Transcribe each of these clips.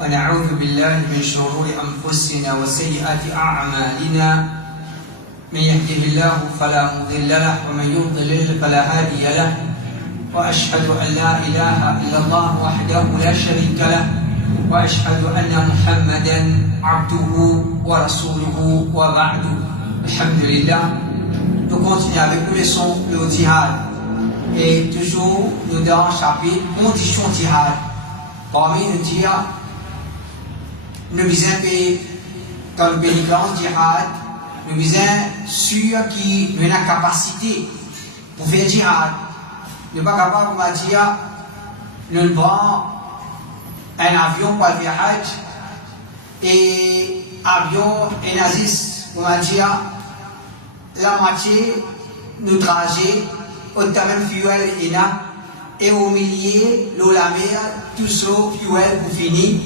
ونعوذ بالله من شرور أنفسنا وسيئات أعمالنا من يهده الله فلا مضل له ومن يضلل فلا هادي له وأشهد أن لا إله إلا الله وحده لا شريك له وأشهد أن محمدا عبده ورسوله وبعد الحمد لله. Nous continuons avec nous leçon le djihad et toujours nous dans le chapitre conditions djihad. Parmi nous dire nous visons dans le pays djihad, nous visons ceux qui ont la capacité pour faire djihad. Nous ne sommes pas capables de dire nous prenons un avion pour faire hajj et avion et nazis pour dire la moitié nous trajet au même fuel et au milieu l'eau la mer tout ça fuel pour finir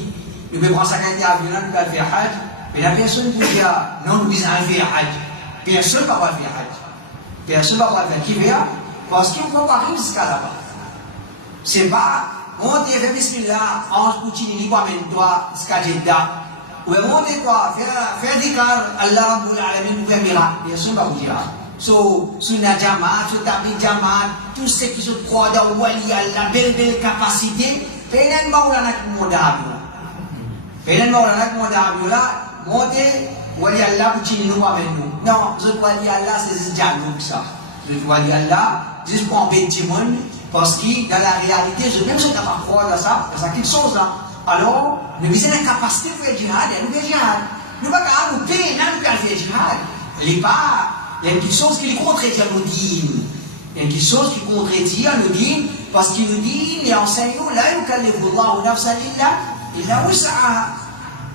nous pouvons prendre 50 avions nous pouvons faire hajj mais la personne qui dit non nous visons faire hajj personne ne va pas faire hajj personne ne va pas faire qui fait parce qu'il ne faut pas jusqu'à là-bas c'est pas monter faire bismillah en continue libre même toi jusqu'à Jeddah ou monter toi faire dhikr Allah Rabbul Alamin faire miracle personne ne va vous dire so sunna jamaat so tabligh jamaat tous ceux qui se croient dans wali Allah belle capacité penen maulana modabula penen maulana modabula monter wali Allah continue nous avec nous non je wali Allah c'est dialogue ça je wali Allah juste pour embêter tout le monde parce que dans la réalité je même si on n'a pas croire dans ça quelque chose là alors nous avons la capacité de faire djihad et nous faisons djihad nous ne pouvons pas nous payer nous faire djihad il y a quelque chose qui contredit nos dîmes il y a quelque chose qui contredit nos dîmes parce qu'il nous dit les enseignants la yukallifu Allahu nafsan illa wus'aha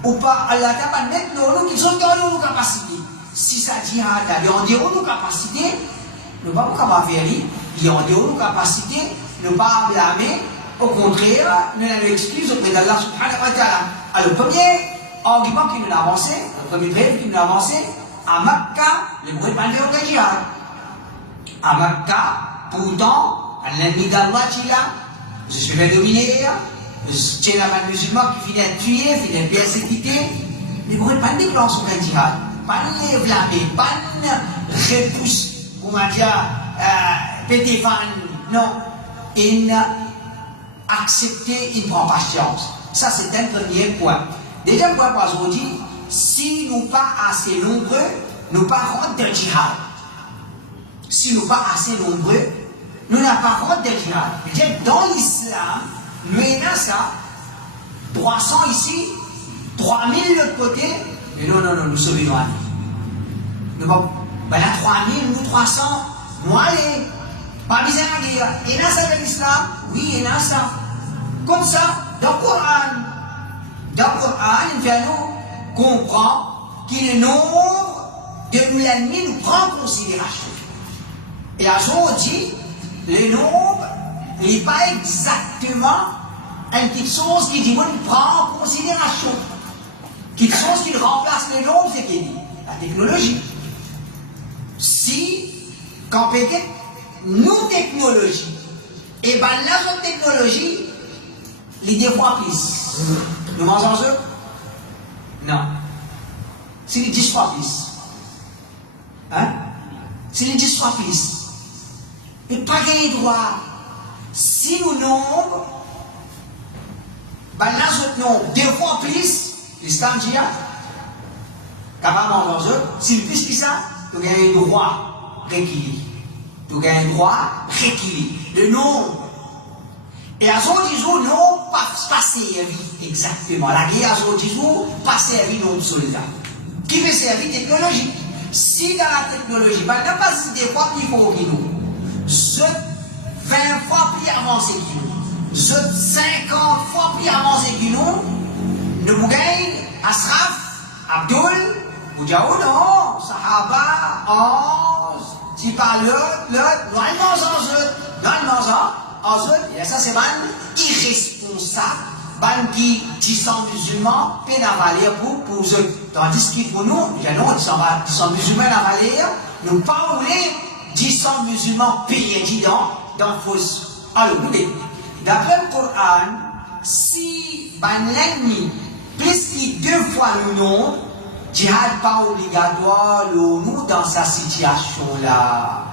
ou pas Allah t'a pas mettre nous qui sont dans nos capacités si ça djihad là on dit nos capacités nous ne pouvons pas faire il y a nos capacités ne pas blâmer au contraire nous avons l'excuse auprès d'Allah subhanahu wa ta'ala. Alors le premier argument qui nous a avancé le premier preuve qui nous a avancé à Makkah les bruits de au djihad à Makkah pourtant l'ennemi d'Allah qui est là je suis fait dominer c'est la musulman qui finit à tuer finit à persécuter les bruits de bandits lancent au djihad pas les blâmer pas les repousser on va dire péter fan non il accepter il prend patience ça c'est un premier point deuxième point parce qu'on dit si nous pas assez nombreux nous pas rentre de djihad si nous pas assez nombreux nous n'avons pas rentre de djihad dans l'islam maintenant ça 300 ici 3000 de l'autre côté mais non nous sommes éloignés nous pas ben là 3000 nous 300 nous allez pas besoin de dire et là ça de l'islam oui et là ça comme ça dans le Coran il fait nous comprend qu'il le nombre de l'ennemi nous prend en considération et à ce moment dit le nombre n'est pas exactement une petite chose qui dit nous prend en considération quelque chose qui remplace le nombre c'est qu'il dit la technologie si quand peut-être nous technologie et ben là notre technologie les deux fois plus nous mangeons eux non c'est les 10 fois plus hein c'est les 10 fois plus et pas gagner droit si nous nombre ben là notre nombre 2 fois plus l'islam dit capable de manger eux si plus que ça tu gagnes droit rééquilibre tu gagnes droit rééquilibre le nombre et à son discours non pas servi exactement la guerre à son discours pas servi non soldat qui veut servir technologie si dans la technologie pas des fois plus fort que nous 20 fois plus avancé que nous 50 fois plus avancé que nous gagnons Asraf Abdul Boujaou non Sahaba si pas l'autre ensuite, et ça c'est ban irresponsable, ban qui 10 musulmans peine à valer pour eux. Tandis que pour nous, il y a non, 10 musulmans à valer, nous pas voulons 10 musulmans payés dans fausse. Alors, nous, d'après le Coran, si ban l'ennemi puisqu'il deux fois le nombre, djihad pas obligatoire, nous dans sa situation là.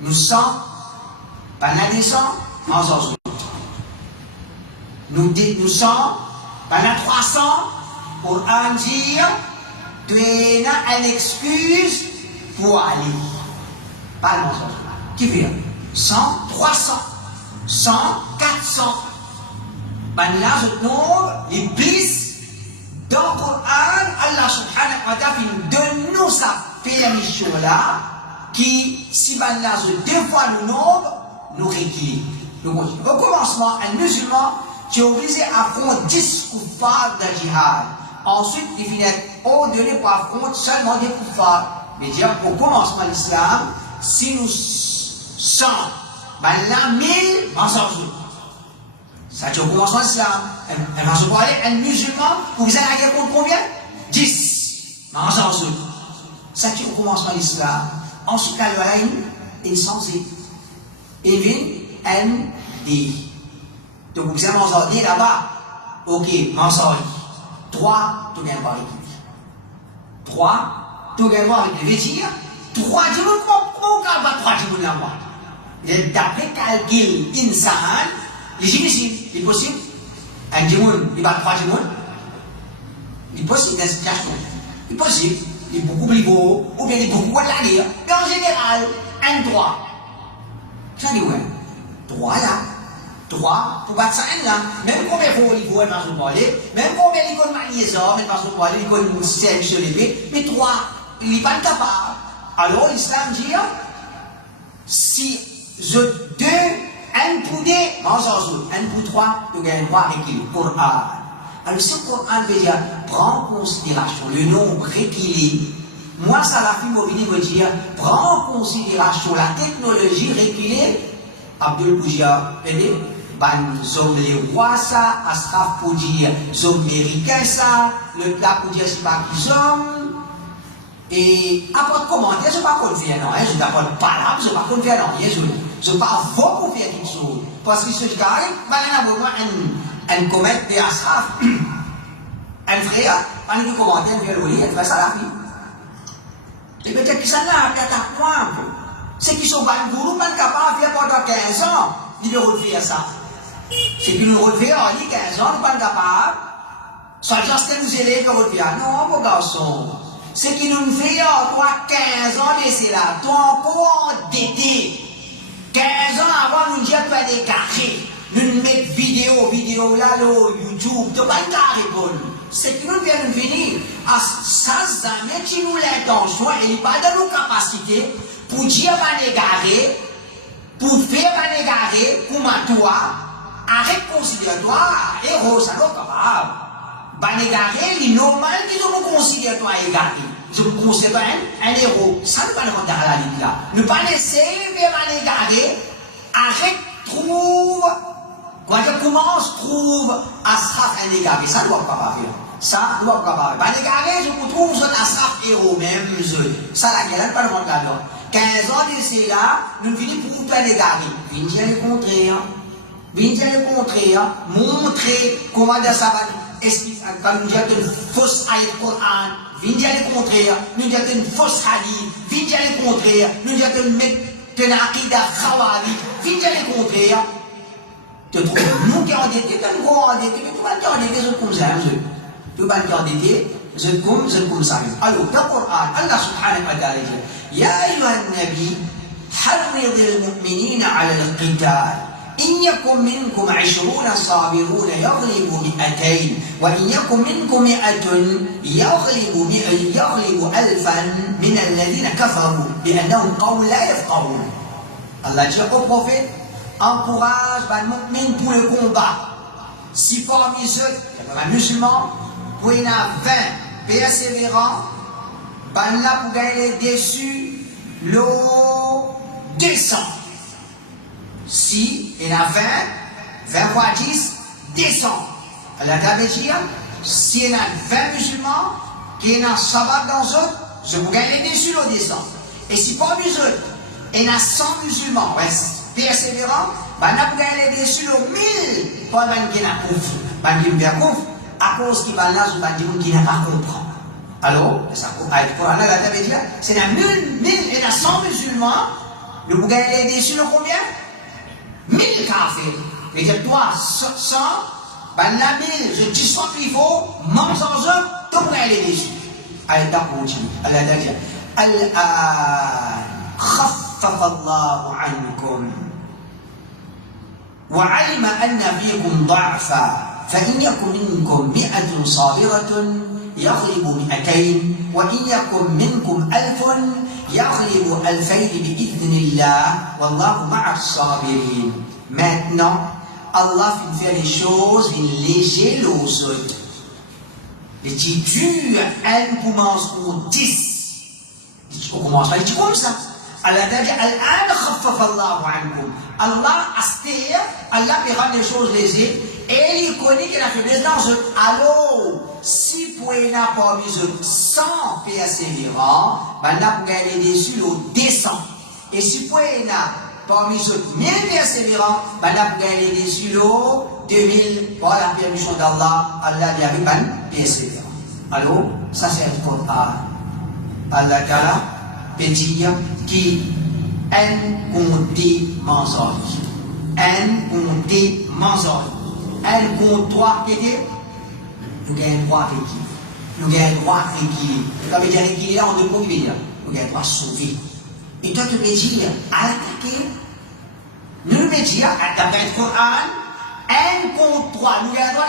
Nous sommes, pas la descente, ensemble. Nous sommes, pas la 300, pour en dire, tu as une excuse pour aller. Pas le mensonge. Qui veut dire 100, 300, 100, 400. Ben là, ce nombre, les plus, dans le Coran, Allah subhanahu wa ta'ala donne-nous ça, fait la mission là, qui, si ben là, deux fois le nombre, nous rééquilibre. Au commencement, un musulman, tu es obligé à affronter 10 kuffars de djihad. Ensuite, il finit au-delà pour affronter seulement des kuffars. Mais dire, au commencement de l'islam, si nous sommes, ben là, 1000 mensonges. Ça dit au commencement de l'islam. Elle va se parler, un musulman, vous allez à la contre combien 10 mensonges. Ça dit au commencement de l'islam. Ensuite, il y a une censée. Et vient un dit. Donc, vous avez mensonge là-bas. Ok, mensonge. 3, tu gagnes par équipe. 3, tu gagnes par équipe. Je veux dire, 3 jours, comment on va 3 jours là-bas? D'après calcul insan, il est difficile, il est possible. Un jour, il va 3 jours. Il est possible, dans cette situation. Il est possible. Il est beaucoup plus beau, ou bien il est beaucoup moins de la guerre. Mais en général, un 3. Ça dit ouais. 3 là. 3 pour battre ça là. Même combien il faut être dans parler, même combien il faut magnésium, même dans son parler, il faut une sel sur l'épée, mais 3, il n'est pas capable. Alors l'islam dit, si je 2, un pour 2, un pour 3, tu gagnes 3 avec le Coran. Alors ce Coran veut dire, prends en considération le nombre équilibré. Moi, ça la fille mobile veut dire, prends en considération la technologie régulière. Abdul Boujia, ban zone les rois ça, Asraf pour dire zone américain ça, le plat pour dire c'est pas qui zone. Et après commentaire, je ne vais pas faire non, je ne vais pas je ne vais pas faire non, je ne vais pas pour faire quelque chose. Parce que ce qui arrive, il y a besoin un commentaire de Asraf, un frère, il y a un commentaire, il y a un frère ça la fille. Et peut-être que ça n'a pas été moi un peu. C'est qu'ils sont pas un gourou, pas capable de faire pendant 15 ans, ils ne refaire ça. C'est qu'ils nous refaire en 15 ans, pas capable. Soit juste nous élèves de refaire. Non, mon garçon. C'est qu'ils nous fait toi 15 ans de là. Toi encore endetté. 15 ans avant, nous dire pas des cachets. Nous mettre vidéo là, YouTube, tu pas carré bon. C'est qu'ils nous viennent venir. À ça, jamais tu nous l'intention et il n'y a pas de nos capacités. Pour dire va négarer, pour faire va négarer, pour m'attouer, arrête considère-toi, héros, ça n'est pas capable. Va négarer, il est normal que je me considère toi égaré. Je me considère un héros. Ça ne va pas rendre à la ligne là. Ne pas laisser va négarer, arrête, trouve, quand je commence, trouve, Asraf un égaré. Ça ne doit pas faire. Ça ne doit pas faire. Va négarer, je me trouve, je Asraf héros même. Ça, la gueule, pas le monde là-dedans. 15 ans de cela, nous finissons pour faire les garder. Viens dire le contraire. Viens dire le contraire. Montrer comment ça va expliquer. Quand nous disons une fausse ayat Coran, viens dire le contraire. Nous disons une fausse hadith, viens dire le contraire. Nous disons une akida khawari, viens dire le contraire. Tu trouves, nous qui endettés, tu nous endettés, tu vas te endettés, je comme ça, tu vas te endettés. Je comme ça. Alors, dans le Coran, Allah subhanahu wa ta'ala dit يا أيها النبي حرض المؤمنين على القتال إن يكن منكم 20 صابرون يغلبوا 200 وإن يكن منكم 100 يغلب 1000 من الذين كفروا بأنهم قوم لا يفقهون. Allah dit au prophète, encourage les mu'mins pour le combat. Si parmi eux, il y a un musulman, pour y en a 20 persévérants, ben là pour gagner déçus, l'eau descend. Si il y en a 20 fois 10, descend. Allah t'a dit, si il y en a 20 musulmans, qui ont un sabbat dans eux, je vous gagne déçus, l'eau descend. Et si parmi eux, il y en a 100 musulmans, persévérants, ben là pour gagner déçus, l'eau 1000, pas ben qui n'a couvre. Ben qui n'a couvre. à cause qu'il va là, je vais dire qu'il n'a pas compris. Alors, ça le Coran, là, tu dire, c'est la 1000 et la 100 musulmans, le Bougain est déçu de combien 1000 cafés. Et dire, toi, 100, ben la 1000, je dis 100 qu'il faut, mange en eux, tout le Bougain est déçu. Allez, t'as continue. Allah t'a dit, Al-an, khaffafa Allahu ankum. وعلم أن فيكم ضعفا فإن يكن منكم 100 صابرة يغلب 200 وإن يكن منكم 1000 يغلب 2000 بإذن الله والله مع الصابرين. Maintenant, Allah fait les choses léger aux autres. Les petits durs, un commence pour 10. On commence par les petits comme ça. Allah a dit, Al-an khaffafa Allahu ankum. Allah astir, Allah peut rendre les choses légères, et il connaît qu'il a fait des dans eux. Alors, si pour y n'a parmi eux 100 persévérants, ben là pour gagner dessus, le 200. Et si pour y n'a parmi eux 1000 persévérants, ben là pour gagner dessus, le 2000, par la permission d'Allah, Allah vient avec ben persévérant. Alors, ça c'est un Coran. Allah Ta'ala peut dire qui un compté mensonge, un compté mensonge, un comptoir qui était, nous gagnons droit avec qui, nous gagnons droit avec qui, ça veut dire qu'il est là en deux mots, nous gagnons droit sauver. Et toi tu veux dire, à l'attaquer, nous veux dire, d'après le Coran, un comptoir, nous gagnons droit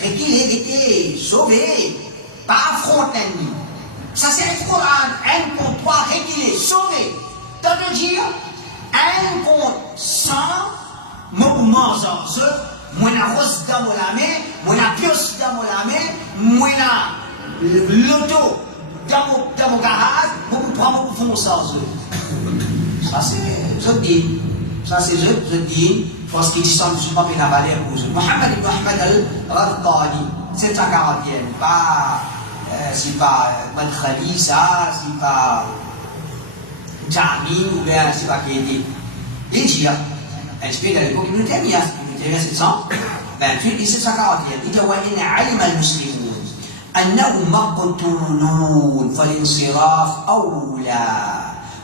qu'il était sauvé, pas affronter l'ennemi. Ça c'est le Coran, un comptoir qu'il est sauvé. Ça veut dire, un compte 100, moi mensonge, moi na rose dans mon main, moi na pioche dans mon main, moi na l'auto dans mon garage, moi je prends mon fond sans eux. Ça c'est, je dis, ça c'est je dis, parce qu'il dit ça, je ne suis pas bien à valer pour eux. Mohamed ibn Ahmed al-Radqani, 740e, pas, c'est pas Madkhali, ça, c'est pas Jami ou bien c'est pas qui dit. Il dit, inspiré de l'époque Ibn Taymiyyah, 728 et 740, il dit وإن علم المسلمون أنهم مقتولون فالانصراف أولى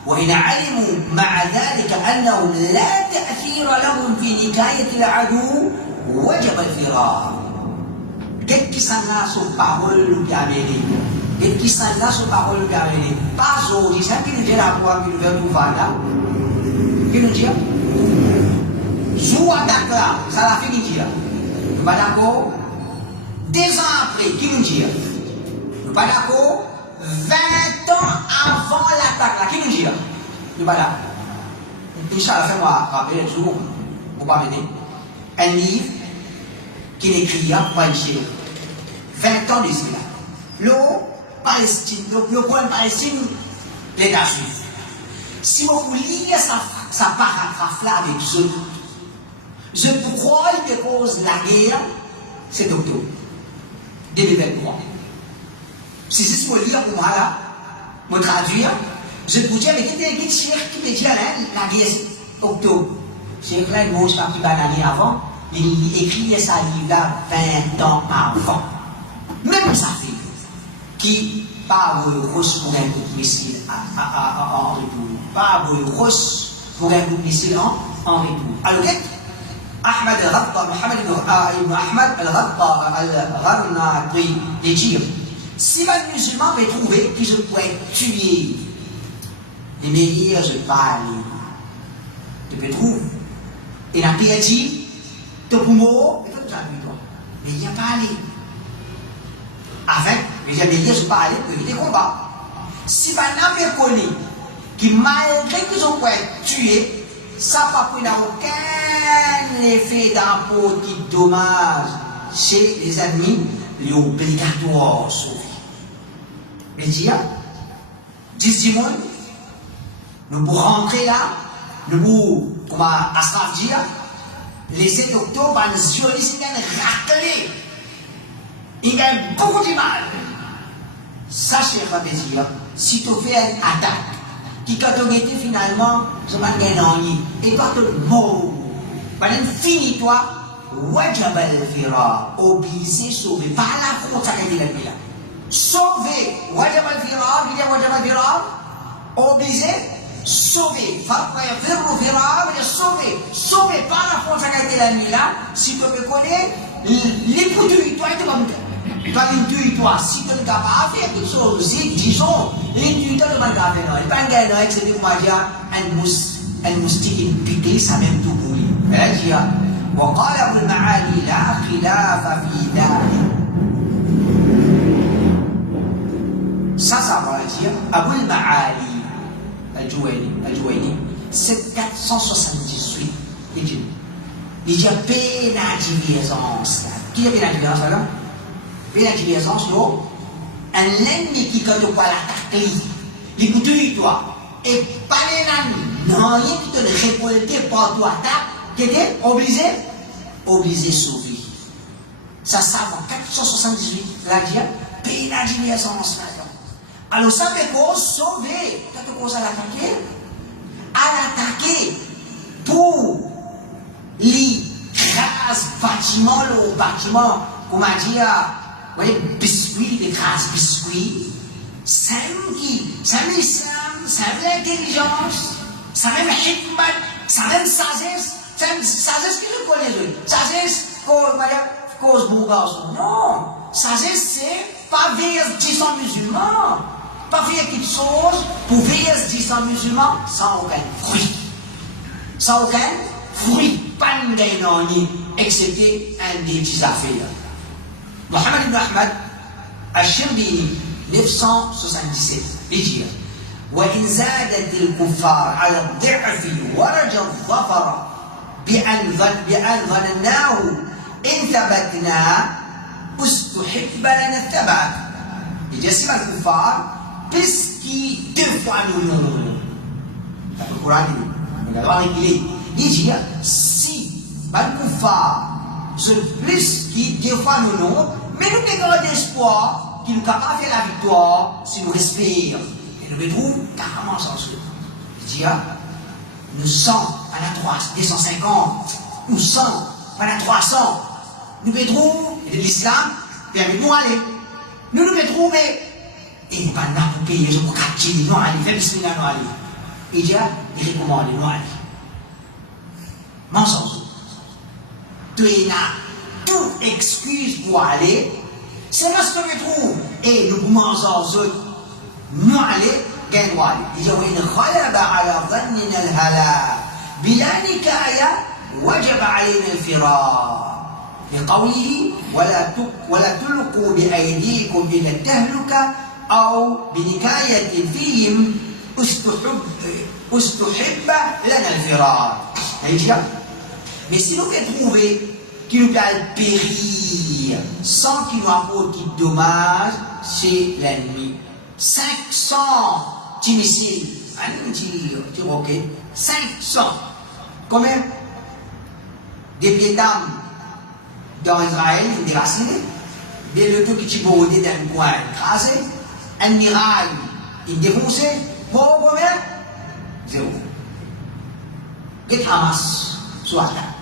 وإن علموا مع ذلك أنهم لا تأثير لهم في نكاية العدو وجب الفرار. Qu'est-ce qui s'en a sur parole qui a mêlé? Qu'est-ce qui s'en a sur parole qui a mêlé? Pas aujourd'hui, c'est qui nous dit la voix qui nous fait tout voir là. Qui nous dit? Sous attaque là, ça l'a fait qui dit? Nous pas d'accord? 2 ans après, qui nous dit? Nous pas d'accord? 20 ans avant l'attaque là, qui nous dit? Nous pas d'accord? Inch'Allah, fais-moi rappeler un jour, on va venir. Un livre qui écrit pour Algérie. 20 ans d'islam. Le Palestine, le point Palestine, l'État juif. Si vous lisez sa paragraphe là avec eux, je crois que cause la guerre, c'est octobre 2023. Si c'est ce que je lis pour moi là, me traduire, je vous dis avec des cheikh qui me dit la guerre c'est octobre. Cheikh là, il ne mange pas qui va l'année avant. Il écrit sa livre là 20 ans avant. Même sa fille, qui pas russe pour un coup de missile en retour. Pas russe pour un coup de missile en retour. Alors, Ahmed al-Ghatta, Mohamed ibn Ahmed al-Gharnaqi, il dit, si un musulman peut trouver que je pourrais tuer les meilleurs, je parle. Tu peux trouver. Et la paix dit, tu peux mourir, et toi tu as vu toi. Mais il n'y a pas allé. Avec, mais il y a des liens, je ne pas aller pour éviter le combat. Si maintenant on connaît que malgré qu'ils ont tué, ça n'a aucun effet d'impôt qui dommage chez les ennemis, il est obligatoire de sauver. Mais dire, 10 mois, nous pour rentrer là, nous pour, comme Asraf dit, les 7 octobre, les yeux, ils ont raclé. Il y a beaucoup d'image. Sachez, Rabézia, si tu fais une attaque, qui quand on était finalement, je m'en gagne en y, et toi tu mort, ben finis-toi, wajab al-firar, obligé sauver. Par la frontière qui est là. Sauver, wajab al-firar, il y a wajab al-firar, obligé, sauver. Farq yafirru firar, il y a sauver. Sauver par la frontière qui est là, si tu me connais, les produits, toi, tu vas me toi, si tu es capable de faire quelque chose, si, disons, l'intuition de ma café, non, il pas un gars, etc., pour dire, un moustique piqué, ça même tout pour lui. Elle dit, وقال أبو المعالي لا خلاف في ذلك. Ça va dire, Abu al-Ma'ali, Al-Juwayni, c'est 478, il dit, pénadiviésance. Qui est pénadiviésance là? Pénadiviésance, un ennemi qui, quand tu vois l'attaquer, il coûte toi, et pas les non, rien qui te récolté par toi, qui était obligé de sauver. Ça va, 478, là, il dit, pénadiviésance là. Alors, ça veut quoi sauver? Quand tu commences à l'attaquer pour l'écrase bâtiment, le bâtiment, comment dire, vous voyez, biscuit, l'écrase biscuit, ça même l'intelligence, ça même hikmat, ça même sagesse qui je connais, sagesse, cause bourgeois. Non, sagesse c'est pas veiller 10 ans musulmans. Pas faire quelque chose pour veiller 10 ans musulmans sans aucun fruit. Sans aucun fruit. Pas de gagnant, excepté un des petits affaires. Mohamed ibn Ahmad, Al-Shirbi, 977, il dit وإن زادت الكفار على الضعف ورجى الظفر بأن ظنناه إن ثبتنا استحب لنا الثبات. Il dit si le kuffar, puisqu'il deux fois nous non. Le Coran dit, il dit si le kuffar, plus qu'il deux fois nous non, mais nous avons l'espoir qu'il nous capable de faire la victoire si nous respirons. Et nous retrouvons carrément sans cela. Il dit nous sommes à la 250, nous sommes à la 300, nous retrouvons de l'islam, permettez-nous aller. Nous nous retrouvons, et il n'y a pas de payer, je ne peux pas dire, non, allez, fais bismillah, non, allez. Il dit, il recommande, non, allez. Mensonge. Tu as toute excuse pour aller, c'est là ce que je trouve. Et nous pouvons mensonge, non, allez, gain droit aller. Il dit, وإن غلب على ظننا الهلاك بلا نكاية وجب علينا الفرار. لقوله ولا تلقوا بأيديكم إلى التهلكة أو بنكاية فيهم استحب لنا الفرار. Mais si nous pouvons trouver qu'il nous a périr sans qu'il nous apporte de dommages, c'est l'ennemi. 500 missiles, un petit roquet, 500. Combien? Des pieds d'âme dans Israël, il est déraciné, des lotos qui sont boudés dans un coin écrasé, un mirail, il est défoncé, bon, combien? 0. Et Hamas, soit attaque.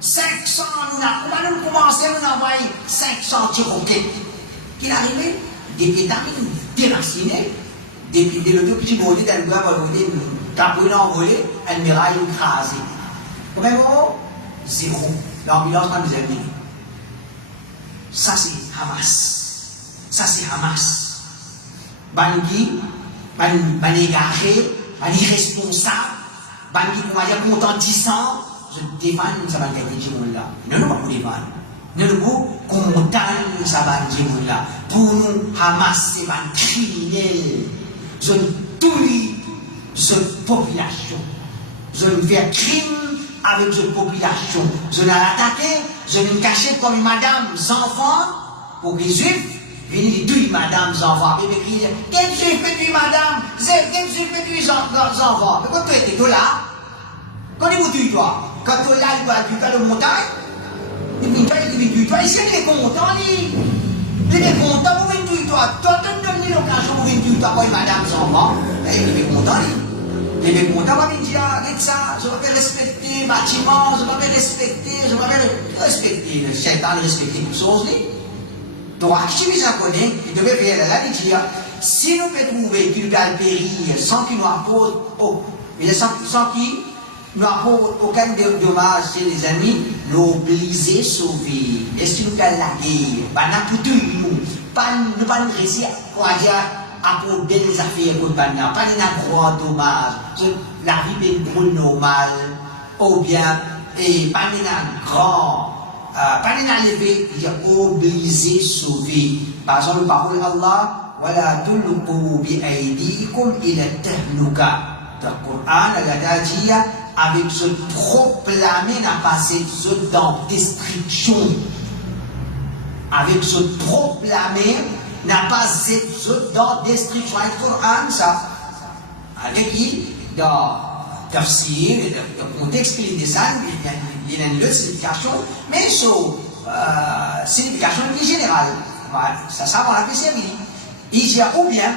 500, nous avons commencé, nous avons 500 petits roquettes. Qui est arrivé? Des pétamines déracinées, des lotos qui sont boudés dans le coin, capouille envolé, un mirail écrasé. Combien bon? 0. L'ambulance va nous aider. Ça c'est Hamas. Ça c'est Hamas. Bandi, égaré, irresponsable, bandi qu'on va dire contentissant, je défends ça va gagner du monde là. Non, non, pas pour défendre. Non, non, condamne ça va du monde là. Pour nous, Hamas c'est un criminel. Je tue cette population. Je fais crime avec cette population. Je l'ai attaqué, je l'ai caché comme madame, enfants, pour que les juifs viennent tuer madame, enfants. Et puis, quel juif peut tuer madame? Quel juif peut tuer enfants? Mais quand tu étais là, quand il vous tue toi, quand tu es là, il va tuer dans la montagne, il va tuer toi, ici il est content, il est content pour venir tuer toi. Toi, tu as donné l'occasion pour venir tuer toi, pour madame, enfants, et il est content, Les mecs vont d'abord dire, regarde ça, je vais respecter le bâtiment, je vais respecter le shaitan, respecter toutes choses. Donc, si vous connaissez, il devait faire là, il dit, si nous pouvons trouver qu'il va périr sans qu'il nous apporte, sans qu'il nous apporte aucun dommage chez les amis, nous obligés à sauver. Et si nous pouvons la guerre, pas tout nous, pas nous réussir, on va dire, apporter des affaires pour pas de gros dommages, la vie est brûle normale, ou bien, et pas de grand. Pas d'élever, il est obligé de sauver. Par exemple, la parole d'Allah, وَلَا تُلْقُوا بِأَيْدِيكُمْ إِلَى التَّهْلُكَةِ. Dans le Coran, elle a dit, avec ce proclamé, n'a passé dans destruction. Avec ce proclamé, n'a passé dans destruction. Avec le Coran, ça. Avec qui, dans tafsir, le contexte qu'il dit ça, il y a une autre signification, mais sur signification générale. Ça, on l'a fait servir. Il dit, ou bien,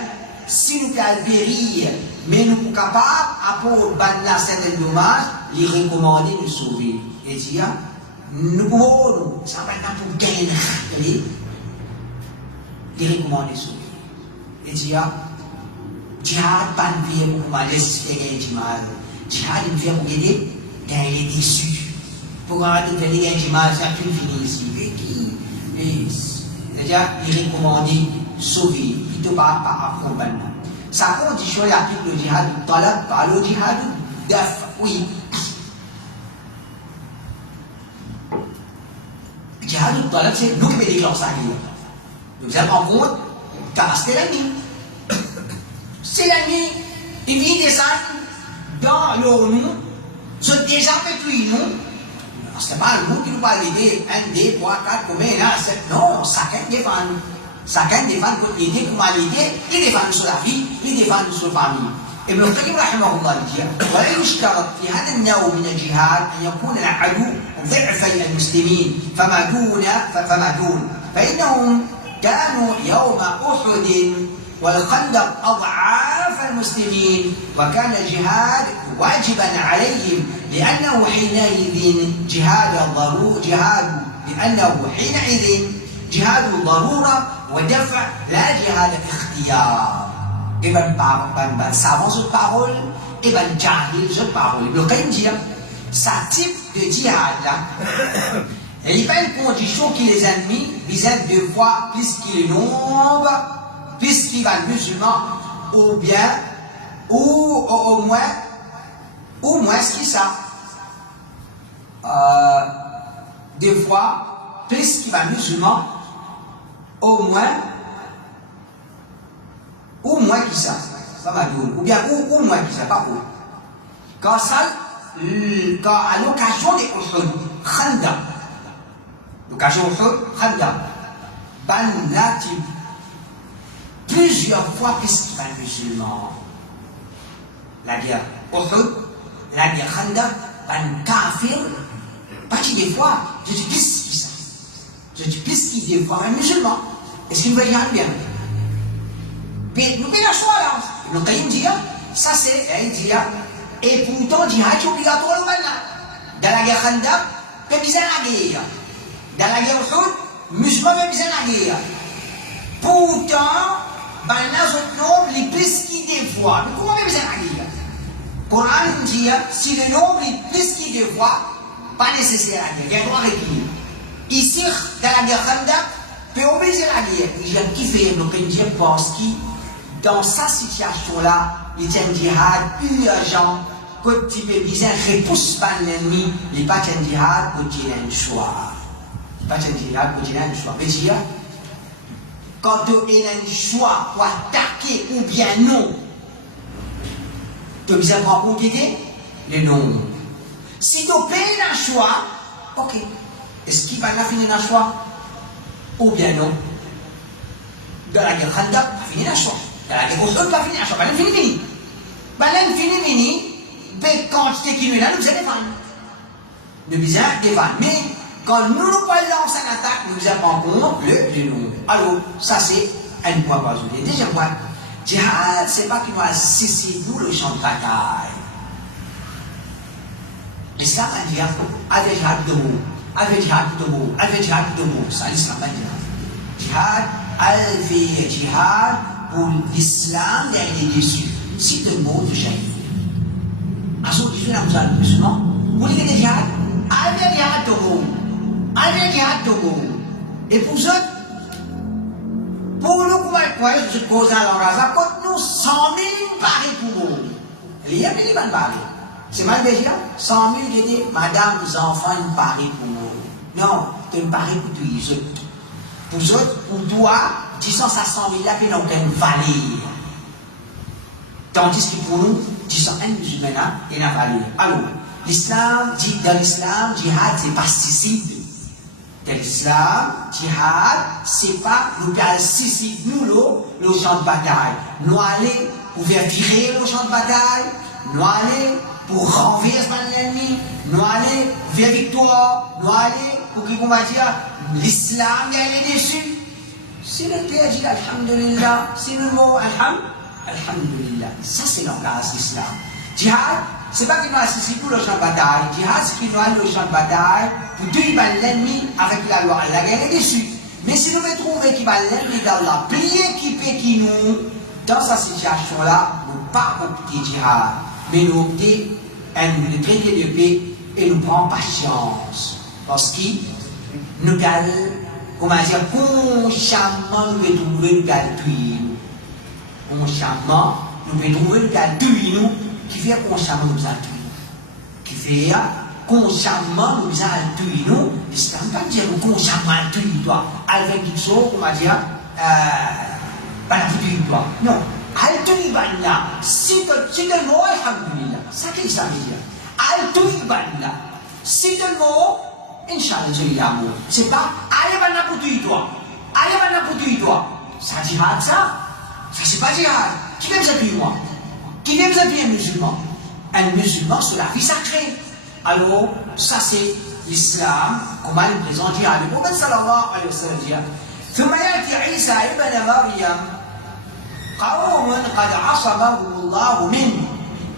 si nous pouvons périr, mais nous sommes capables, pour bannir certains dommages, les recommander de sauver. Et dit, nous pouvons, ça va être pour gagner les recommander de sauver. Et dit, jihad, pas de vie pour laisser faire gagner du mal. Jihad, il vient pour aider, gagner des déçus. Pour arrêter de gagner du mal, ça plus fini ici. C'est-à-dire, il recommande sauver, il ne doit pas accompagner. Sa condition est applique le jihad du talab, pas le jihad du daf. Oui. Le jihad du talab, c'est nous qui mettons les gens ça. Nous avons en compte, car c'est l'ennemi. C'est l'ennemi, il vient descendre dans l'ONU, se déjà fait plus nous. C'est pas nous qui nous va l'aider, 1, 2, 3, 4, combien là, non, chacun défend. Chacun défend pour l'aider, pour l'aider, il défend sur la vie, il défend sur la famille. ابن القيم رحمه الله يقول ولا يشترط في هذا النوع من الجهاد ان يكون العدو ضعفي المسلمين فما دون فانهم كانوا يوم احد والخندق اضعاف المسلمين وكان الجهاد واجبا عليهم لانه حينئذ جهاد ضروره ودفع لا جهاد اختيار. Et ben savant cette parole, et ben jahil cette parole. Le Qayyim dit, ça type de djihad là, il n'y a pas une condition qui les ennemis visent deux fois plus qu'il nombre, plus qu'il va le musulman, ou bien, ou au moins ce qui ça. Deux fois plus qu'il va le musulman, au moins qui ça, pas mal ou bien ou moins qui ça, pas où. Quand à l'occasion des Uhud, Khandaq, l'occasion Uhud, Khandaq, banati plusieurs fois puisqu'il va le musulman. La guerre Uhud, la guerre Khandaq, ban kafir, pas qui des fois, je dis plus qui ça, je dis plus qui des fois un musulman. Est-ce que vous voyez bien? Mais nous avons le choix là. Le Qayyim dit, ça c'est, il dit, et pourtant, le jihad est obligatoire maintenant. Dans la guerre Khandaq, il y a besoin de la guerre. Dans la guerre Uhud, les musulmans ont besoin de la guerre. Pourtant, maintenant, ce nombre est plus qu'il des fois. Mais comment on a besoin de la guerre? Le Coran dit, si le nombre est plus qu'il des fois, pas nécessaire la guerre. Il y a droit à répondre. Ici, dans la guerre Khandaq, peut obliger la guerre. Il y a qui fait le Qayyim parce qu'il dans sa situation-là, il y a un djihad urgent, que tu peux viser un repousse par l'ennemi, il n'y a pas un djihad que tu as un choix. Il n'y a pas un djihad que tu as un choix. Mais dire, quand tu as un choix pour attaquer ou bien non, tu as besoin de prendre le non. Si tu payes un choix, ok. Est-ce qu'il va finir un choix ou bien non? Dans la guerre Khandaq, il va finir un choix. La guerre Uhud va finir un choix. Ben, fini. Ben, fini. Ben, quand tu t'es là, nous allons défendre. Nous allons défendre. Mais, quand nous lançons une attaque, nous allons prendre le nom. Alors, ça c'est un point pas oublié. Deuxième point, jihad, c'est pas qu'il va cesser nous le champ de bataille. l'islam a dit avec jihad de mots, avec jihad de mots, avec jihad de mots, ça l'islam a dit jihad, avec jihad pour l'islam il est déçu, c'est le mot de shahid. Asal tu nak bersama musulman, boleh kena jihad, avec jihad de mots, avec jihad de mots, et pour ça pour nous, comment est-ce que je cause à l'enrasa, quand nous 100 000 paris pour nous, il y a des gens paris. C'est mal déjà, 100 000 qui disent, madame, les enfants, une paris pour nous. Non, c'est une paris pour tous les autres. Pour les autres, pour toi, disons ça 100 000 là, qui n'ont aucune valeur. Tandis que pour nous, disons un musulman là, il a valeur. Alors, l'islam, dans l'islam, jihad, c'est particide. Dans l'islam, jihad, c'est pas nous suicide nous le champ de bataille. Nous aller pour faire virer le champ de bataille, nous aller pour renverser l'ennemi, nous aller vers victoire, nous aller pour qu'on va dire l'islam est déçu. C'est le pays dit alhamdulillah, c'est le mot alhamdulillah. Ça c'est le langage l'islam. Jihad, c'est pas qu'il nous assiste pour le champ de bataille. Jihad, c'est qu'il nous aller au champ de bataille pour tuer l'ennemi avec la loi. La guerre est déçue. Mais si nous trouvons qu'il va l'ennemi d'Allah, plus équipé qui nous, dans cette situation-là, nous ne pas opter jihad, mais nous opter un traité de paix et nous prendre patience. Parce que nous allons, comment dire, consciemment nous trouver le gars de tuer nous. Consciemment, nous trouver le gars de tuer nous. Qui fait consciemment nous a tué. Qui fait consciemment nous a tué nous. L'islam ne pas dire consciemment tué toi. Avec quelque chose, on va dire, pas la tué toi. Non. Al tué banna. C'est le mot alhamdulillah. Ça que l'islam veut dire. Al tué banna. C'est le mot, Inch'Allah, je l'ai amour. C'est pas, allez banna pour tuer toi. Allez banna pour tuer toi. Ça jihad ça. Ça c'est pas jihad. Qui vient me tuer moi? Qui vient vous appeler un musulman? Un musulman, c'est la vie sacrée. Alors, ça c'est l'islam, comment il présente jihad. Le prophète sallallahu alayhi wa sallam dit ثم يأتي عيسى ابن مريم قوم قد عصمهم الله منه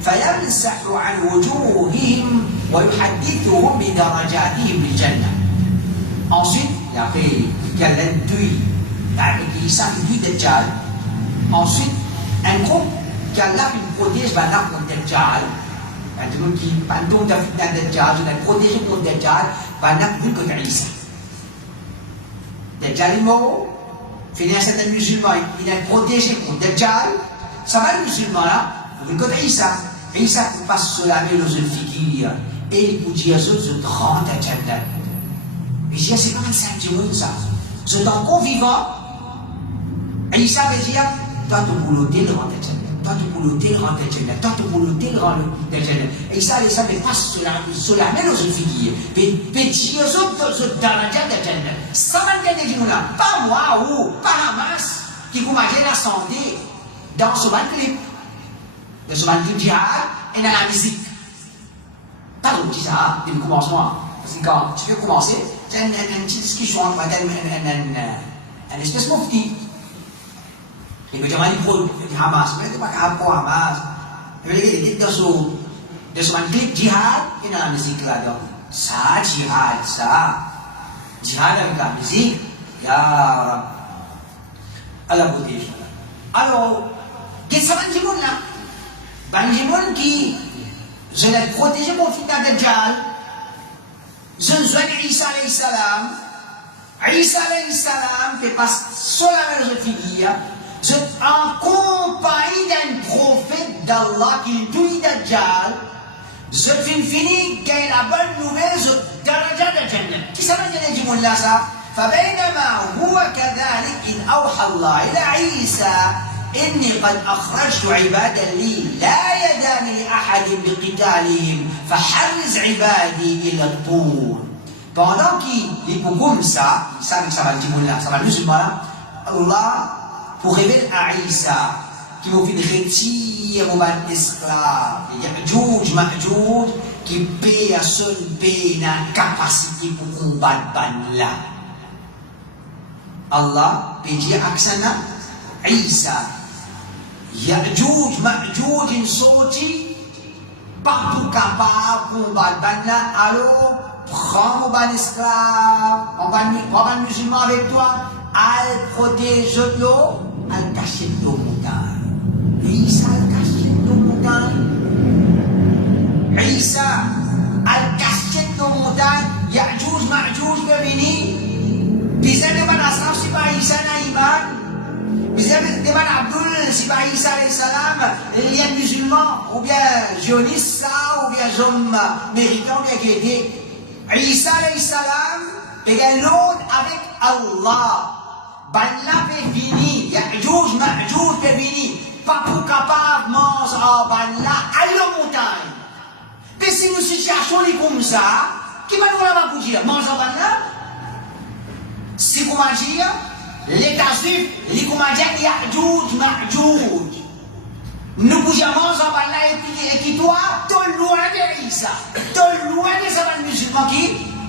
فيمسح عن وجوههم ويحدثهم بدرجاتهم بالجنة. Ensuite, il y a quelqu'un tué, avec Isa qui tue Dajjal. Ensuite, un groupe qu'Allah protège contre Dajjal. Quand qui pendant la fitna Dajjal, il a protégé contre Dajjal, plus que Isa. Dajjal est mort, finit un certain musulman, il a protégé contre Dajjal. Ça va le musulman là, il connaît Isa. Isa qui passe sur la main aux figures et il vous dit à eux, je rentre à Jannah. Il dit, c'est pas un sentiment ça. Je suis encore vivant. Et Isa veut dire, toi, tu boulot, tu rentres à Jannah. Toi, tu boulot, tu rentres à Jannah. Toi, tu boulot, tu rentres à Jannah. Et Isa, il passe sur la main aux figures. Et il dit aux autres, dans la Jannah. Ça m'a dit, pas moi ou pas Hamas, qui vous m'a la santé dans ce clip. Dans ce clip jihad et dans la musique. Pas de petit ça, depuis le commencement. Parce que quand tu veux commencer, tu as une petite discussion entre un espèce de mufti. Et que tu m'as dit pour Hamas, mais tu m'as dit pour Hamas. Je vais dire dans ce clip jihad et dans la musique là-dedans. Ça, jihad, ça. Jihad avec la musique, ya Rab. Allah protège. Alors, qu'est-ce que ça va dire là? Banjimoun qui, je l'ai protégé mon fils Dajjal, je ne suis Isa alayhi salam, Isa alayhi salam fait passer sur la même figure, je en compagnie d'un prophète d'Allah qui tue Dajjal, je finis qu'il y a la bonne nouvelle, je daraja de Jannah. Qui ça veut dire Jimoun là ça? فبينما هو كذلك إن أوحى الله إلى عيسى إني قد أخرجت عبادا لي لا يدان لأحد بقتالهم فحرز عبادي إلى الطور. Pendant qu'il comme ça va le Jimoun là, ça va le musulman là, Allah pour révéler à Isa qui m'a fait retirer mon esclave, Ya'juj, Ma'juj, qui paie à seul paie la capacité pour combattre ban là. Allah peut dire aksana Isa Ya'juj Ma'juj sorti pas pour capable combattre là, alors prends mon esclave, on va musulman avec toi, al protège l'eau, al cacher l'eau montagne. Isa al cacher l'eau montagne. Isa al cacher l'eau montagne. Ya'juj ma'juj venir. Bisa depan Asraf si pas Isa na iman. Bisa depan Abdul si pas Isa alayhi salam, il y a musulman ou bien sioniste ça ou bien homme américain ou bien qui était Isa alayhi salam égale l'autre avec Allah. Banla pe vini, Ya'juj ma'juj pe vini, pas pour capable manger en banla à la montagne. Mais si nous situation est comme ça, qui va nous la pour dire manger en banla? Si comment dire, l'État juif, il comment dire Ya'juj ma'juj. Nous bougeons en banla et qui toi, tout loin de Isa, tout loin de ces musulmans qui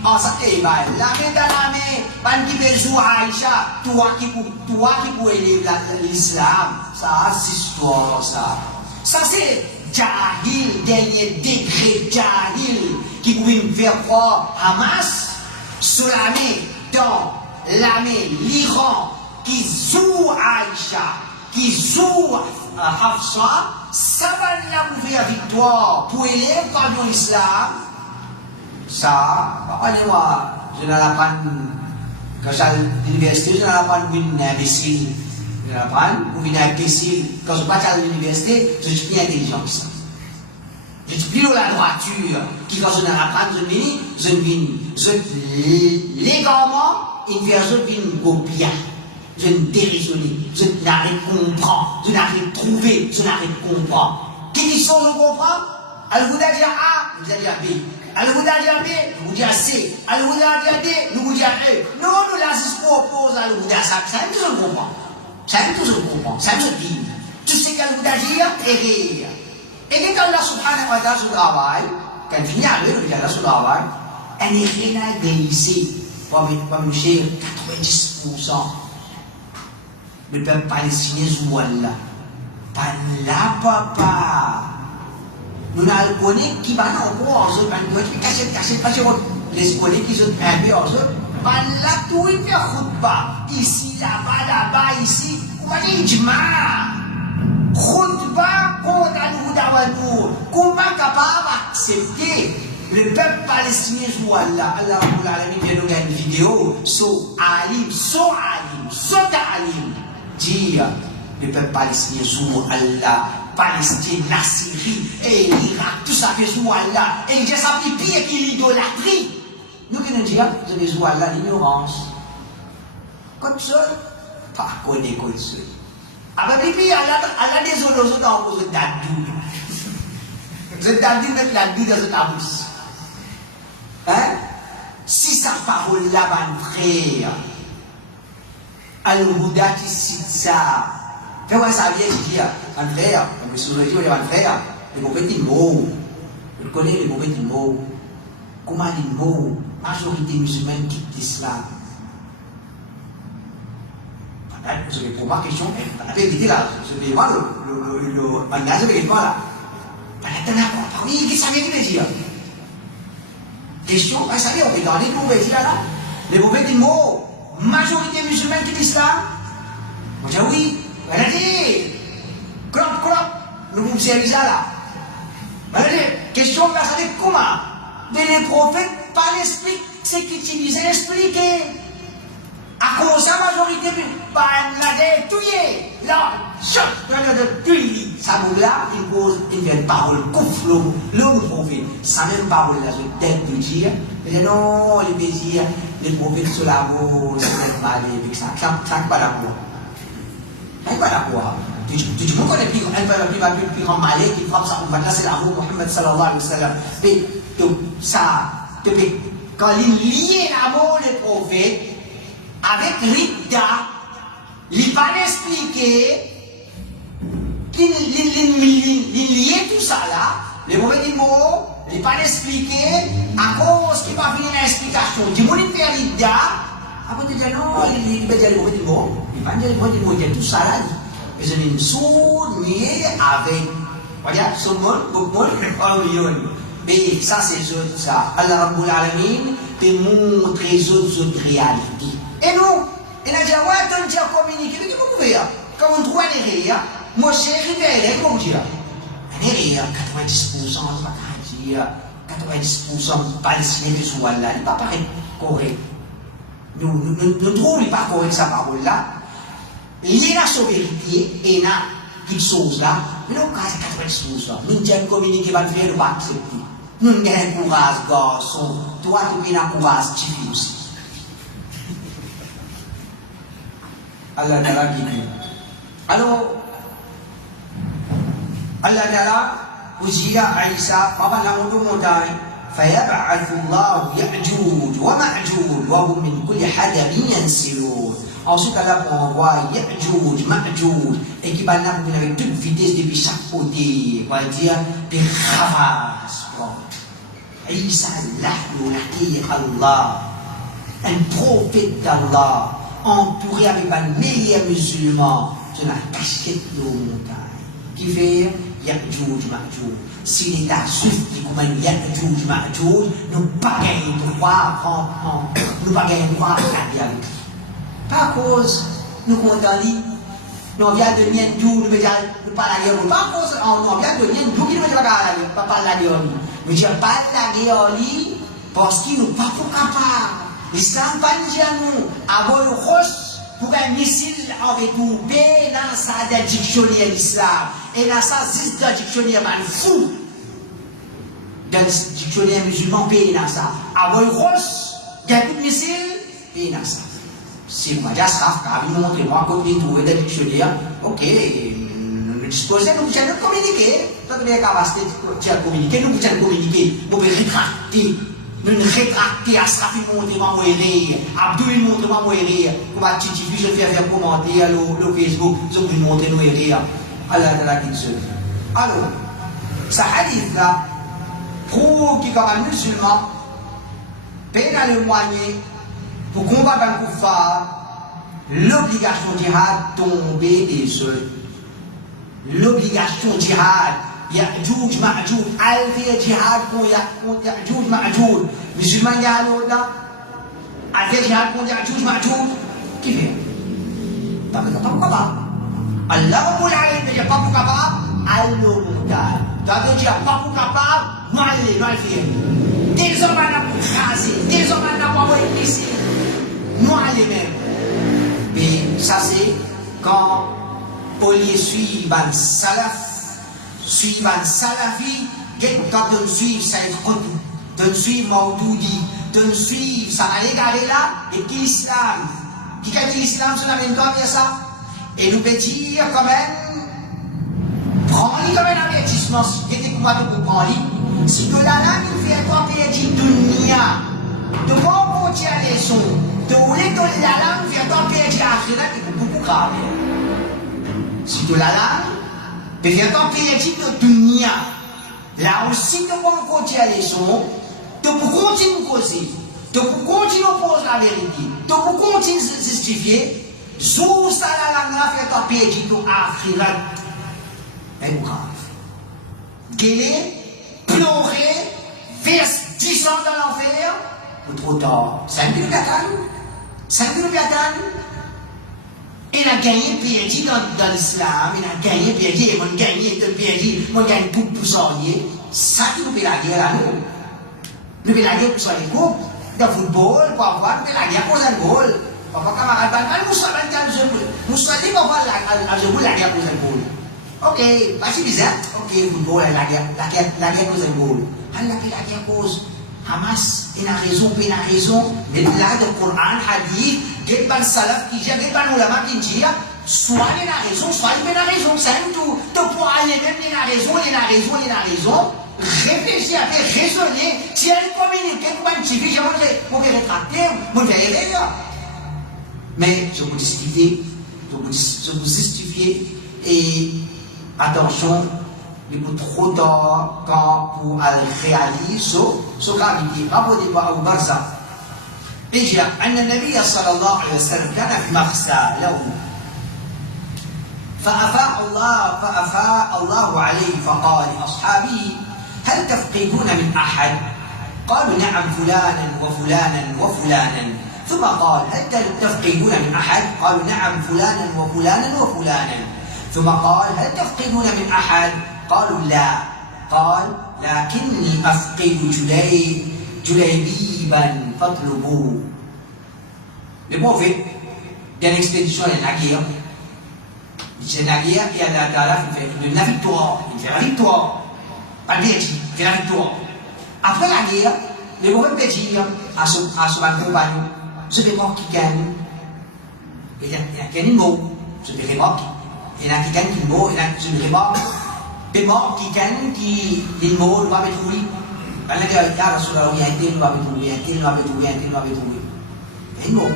en ça est mal. La main dans la main, ban qui besoin Aïcha, toi qui pour élever l'islam, ça c'est histoire ça. Ça c'est Jahil, dernier degré Jahil qui pouvait me faire croire Hamas sur la main dans l'armée l'Iran qui joue Aïcha, qui joue Hafsa, ça va la faire victoire pour élever par l'islam. Ça, moi, je n'ai pas quand je suis à l'université, je n'ai pas une imbécile. Je n'ai pas une imbécile. Quand je suis à l'université, je suis plus intelligent que ça. Je suis plus dans la droiture. Qui, quand je n'ai pas je ne légalement, une personne qui me copie. Je ne déraisonne, je n'arrive pas à comprendre, je n'arrive pas à trouver, je n'arrive pas à comprendre. Qui dit ça, je comprends? Alors vous allez dire A, vous allez dire B. Alors vous allez dire B, vous dites C. Alors vous allez dire D, vous dites E. Non, nous là, si je propose, alors vous dites ça. Ça me toujours comprendre. Ça me toujours comprendre. Ça me dit. Tout ce qu'elle vous a dit est rire. Et quand Allah subhanahu wa ta'ala sur le travail, quand il finit avec le Allah sur le travail, elle n'est rien à délaisser. Comme j'ai 90% le peuple palestinien joue là. Pas là, papa. Nous n'avons pas qui va encore en zone, qui cache, parce que les connaît qui sont un peu en zone, pas là, tout est fait khutba. Ici, là-bas, ici, on va dire ijma. Khutba contre Al-Houdawanou. Comment capable d'accepter le peuple palestinien joue Allah. Allah vient nous gagner une vidéo sur Alim, dire le peuple palestinien joue Allah. Palestine, la Syrie, et l'Irak, tout ça fait jouer Allah. Et il dit ça plus pire que l'idolâtrie. Nous qui nous disons, je vais jouer Allah l'ignorance. Comme ça, pas connaître comme ça. Après, puis, Allah des autres dans le dadou. Le dadou met la vie dans la bouche. Hein? Si sa parole là, mon frère, Al-Houda qui cite ça, fais moi ça vient dire, mon frère, comme je vous dis, mon frère, les mauvais mots, je connais les mauvais mots. Comment les mots, majorité musulmane quitte l'islam. Je vais poser ma question, la vérité là, je vais voir le bagage de l'étoile là. Oui, qui savait qui veut dire? Question, vous savez, on regarde les mauvais là, les mauvais mots, majorité musulmane quitte l'islam. On dit oui. Regardez, crop, nous vous observez ça là. Regardez, question, vous savez comment? Mais les prophètes, pas l'esprit, c'est qu'ils utilisaient l'expliquer. À cause de la majorité, pas la détruire. Là, choc, de tuer. Ça nous là, il pose une parole, couffe le prophète. Sa même parole là, je tête de dire. Mais non, les plaisirs, les prophètes sur la voie, c'est même mal avec ça. Ça n'est pas la voie. Elle va la voir. Tu peux connaître le plus grand malais qui frappe sa combat. Là, c'est l'amour Mohammed sallallahu alayhi wa sallam. Mais ça, quand il liait l'amour des prophètes avec Rida, il va l'expliquer, il liait tout ça là, les mauvais mots, il va l'expliquer à cause qu'il va venir l'explication. Du monde il fait Rida. Après, tu dis non, il va dire les mauvais mots. Il va dire les mauvais mots, il y a tout ça là. Et je me souviens avec Regarde, Sommon, Bokmon, Million. Mais ça, c'est ça. Allah Rabbul Alamin te montre les autres réalités. Et nous, il a dit, ouais, tu as communiqué, mais qu'est-ce que vous pouvez faire? Quand on trouve un erreur, moi, c'est révélé, comment dire? Un erreur, 90%, on va dire, 90% palestinien de ce là, il n'est pas pareil, correct. Nous trouvons pas correct sa parole là. Il y a la vérité et il y a quelque chose là. Mais nous, quand 90%, nous devons communiquer, pas faire, nous pas accepter. Nous avons un courage, garçon. Toi, tu as un courage, tu vis aussi. Allah Ta'ala dit. Alors, Allah Ta'ala, وجيء عيسى فمن له montagne فيبعث الله يأجوج ومأجوج وهم من كل حدب ينسلون. Ensuite, Allah envoie Ya'juj, Ma'juj, et qui va venir avec toute vitesse depuis chaque côté, on va dire, des ravages. Isa, Allah, un prophète d'Allah, entouré avec un meilleur musulman, de la cachette de montagne, qui fait Ya'juj, Ma'juj. Si l'État juif qui commande Ya'juj, Ma'juj, nous pas gagner droit, nous pas gagner droit à la avec lui. Pas à cause, nous comptons lui, nous vient de Nien Dou, nous ne pas la guerre, pas à cause, on vient de Nien Dou qui ne veut pas la guerre. Nous disons pas la guerre parce qu'il n'est pas pour capable. L'islam pas dit à nous, avoir le roche pour un missile avec nous, dans sa dictionnaire l'islam, et dans sa dictionnaire, man fou. Dans le dictionnaire musulman, paye dans ça. Avoir le roche, il y a un missile, paye dans ça. Si vous m'avez dit ça, vous montrez-moi quand vous trouvez des dictionnaires, ok, nous disposons, nous pouvons communiquer. Quand vous avez la capacité de communiquer, nous pouvons communiquer. Vous pouvez rétracter. Nous rétracter à ça, vous montrez-moi moi rire. Abdul montrez-moi moi rire. Comme à Titi, je vais faire commenter le Facebook, je vais vous montrer nous rire. Allah Ta'ala qui se dit. Alors, ce hadith là, prouve qu'il comme un musulman, peine à le moyen, pour combattre un kuffar, l'obligation djihad tomber des œufs. L'obligation djihad, Ya'juj Ma'juj, alver djihad contre Ya'juj Ma'juj. Musulman y a l'autre là, alver djihad contre Ya'juj Ma'juj. Qui fait? Pas pour capable. Allah Rabbul Alamin ne dit pas pour capable, Allah montagne. Ça veut dire pas pour capable, nous allons faire. Des hommes à craser, des hommes à avoir ici. Nous allons même. Et ça c'est quand au lieu de suivre un salaf, suivre un salafi, quand de suivre Saïd Qutb, de suivre Maudoudi, de suivre ça allait garder là, et qui l'islam, qui a dit l'islam sur la même temps, ça, et nous peut dire quand même, prends-lui comme un avertissement, qui était pour prendre, si de là, il fait toi pédir dunya, de bon côté à leçon, de rouler de la langue, il fait toi pédir akhirat, il faut beaucoup grave. Si de la langue, il fait toi pédir de dunya, là aussi, de bon côté à leçon, de pour continuer à causer, de pour continuer à poser la vérité, de pour continuer à justifier, sous ça la langue, il fait toi pédir de akhirat, c'est grave. Guéler, pleurer, verse 10 ans dans l'enfer, ou trop tard. 5 minutes à calme. 5 minutes à calme. Il a gagné perdu dans l'islam, il a gagné perdu, il a gagné perdu, il a gagné pour soigner. Ça qui nous fait la guerre à nous. Nous fait la guerre pour soigner les groupes, de football, pour avoir, nous fait la guerre pour un goal. Papa camarade, nous sommes dans le jeu, nous sommes libres pour avoir la guerre pour un goal. Ok, pas si bizarre. Ok, football, la guerre cause un goal. Allah fait la guerre cause Hamas, il a raison, il a raison. Mais là, le Coran, Hadith, il y a des salaf qui disent, il y a des ulama qui disent, soit il a raison, soit il a raison. C'est un tout. Donc pour aller même, il a raison, il a raison, il a raison. Réfléchir, raisonner. Si elle communique, comment tu vis, je vais rétracter, je vais réveiller. Mais je vous justifier, et attention, il faut trop tard quand pour aller réaliser ce gravité. Rappelez-vous à Abu Barza. Et جاء أن النبي صلى الله عليه وسلم كان في مغسى له فأفاء الله عليه فقال لأصحابه هل تفقدون من أحد؟ قالوا نعم فلانا وفلانا وفلانا. ثم قال هل تفقدون من أحد؟ قالوا نعم فلانا وفلانا وفلانا. ثم قال هل تفقدون من أحد؟ قالوا لا. قال لكني أفقد جليبيبا فاطلبوه. Le mauvais de l'expédition est la guerre. C'est la guerre et la victoire. Il fait la victoire. Pas le il fait la victoire. Après la guerre, le mauvais peut dire à son compagnon, je vais mort qui gagne. Il y a quelqu'un mot, je vais mort. Il y a quelqu'un qui mot, il y a je vais mort. Le mort qui gagne, qui dit mot, il va me trouver. Il y a Rasulallah, il y a un tel, il va me trouver, un tel, il va me trouver, un tel, il va me trouver. Il y a un mot.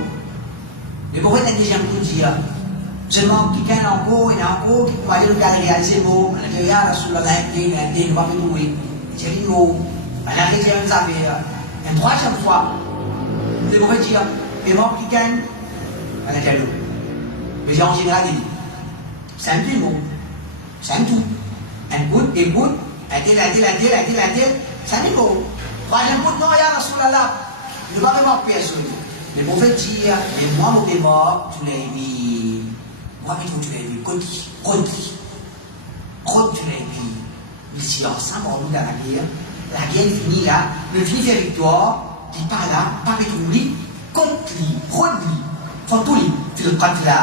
Le mauvais n'a déjà pu dire. Seulement, quelqu'un en haut, il y a un haut qui m'a dit de réaliser le mot. Il y a Rasulallah, il y a un tel, il va me trouver. Il y a un mot. Elle a déjà une troisième fois. Le mauvais dire, et mort qui gagne, elle a déjà l'eau. Mais en général, il dit, c'est un petit mot. C'est un tout. Un bout, un tel, c'est un mot. Troisième bout, non, il y a Rasulallah. Il ne va pas voir personne. Le mauvais dire, et moi, mon mort, tu l'as vu. Moi, tu l'as vu. Côte, tu l'as vu. Ici, ensemble, on nous dans la guerre. La guerre finit là, le finit fait victoire, qui part là, pas pétrouli, contre-li, rôde-li, fantouli, في القتلى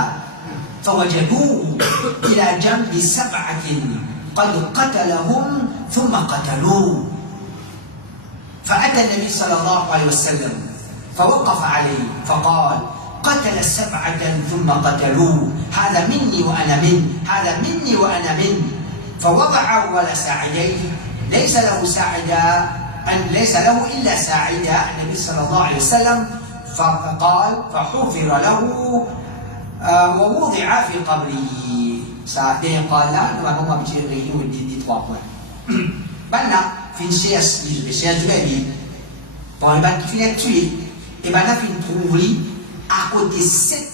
فوجدوه إلى جنب سبعة قد قتلهم ثم قتلوه فأتى النبي صلى الله عليه وسلم فوقف عليه فقال قتل سبعة ثم قتلوه هذا مني وأنا منه هذا مني وأنا منه فوضع أول ساعديه ليس له إلا ساعدا النبي صلى الله عليه وسلم فقال فحفر له ووضع في قبره. Ça décolle là, nous avons habitué de réunir des 3 points. Maintenant, fin CS, le CS du Bébi, pour les balles qui finissent tuer, et maintenant, fin trouver à côté 7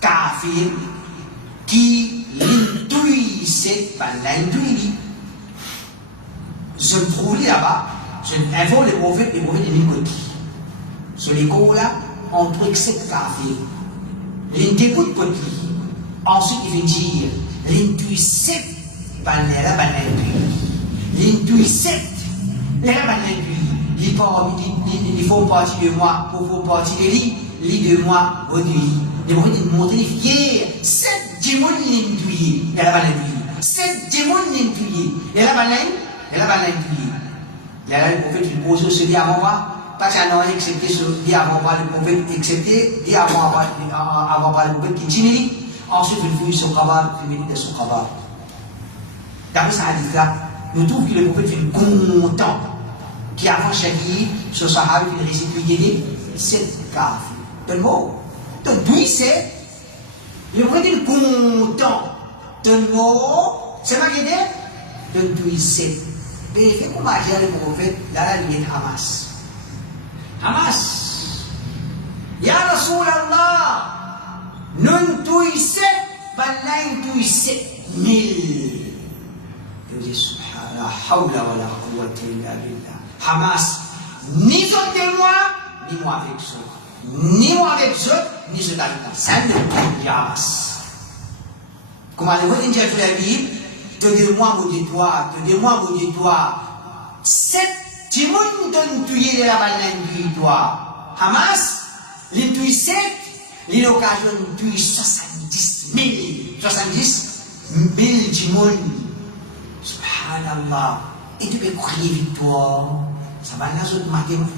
kafirs qui l'intuit, 7 balles l'intuit. Je me trouve là-bas, je informe les prophètes de l'Écoute. Sur les cours là, on trouve 7 kafirs. L'intécoute côté. Ensuite, il vient dire l'intuit 7 balles l'intuit 7 ils font partie de moi, ils font partie de lui de moi, aujourd'hui. Les prophètes montrent les fiers. 7 démons l'intuit, et la balle l'intuit. 7 démons l'intuit, et la balle l'intuit. Et là, le prophète, il pose ce dit avant moi, pas qu'il y a accepté ce dit avant moi, le prophète accepté, dit avant moi, le prophète qui tinili, ensuite il fouille son cabal, il médite de son cabal. D'après ça, là, nous trouvons que le prophète est content, qui avant Shahid, ce sahabi, il récite lui aider, 7 kafir. D'un mot, donc oui, c'est, le prophète est content, d'un mot, c'est ma guidée, de oui, c'est. Mais il fait comment agir le prophète, là, il est Hamas. Hamas. Ya Rasulallah, nous tuissons, balain tuissons 1000. Je dis, subhanallah, hawla wa la quwwata illa billah. Hamas, ni autres de moi, ni moi avec eux. Ni moi avec eux, ni ceux avec moi. Ça ne peut pas Hamas. Comment les voix d'India de la Bible, te dis-moi, maudis-toi, te dis-moi, maudis-toi. 7 timons de tuer la banane de toi. Hamas, les tuer 7, l'occasion de tuer 70 000 timons. Subhanallah. Et tu peux crier victoire. Ça va là, autres mathématiques.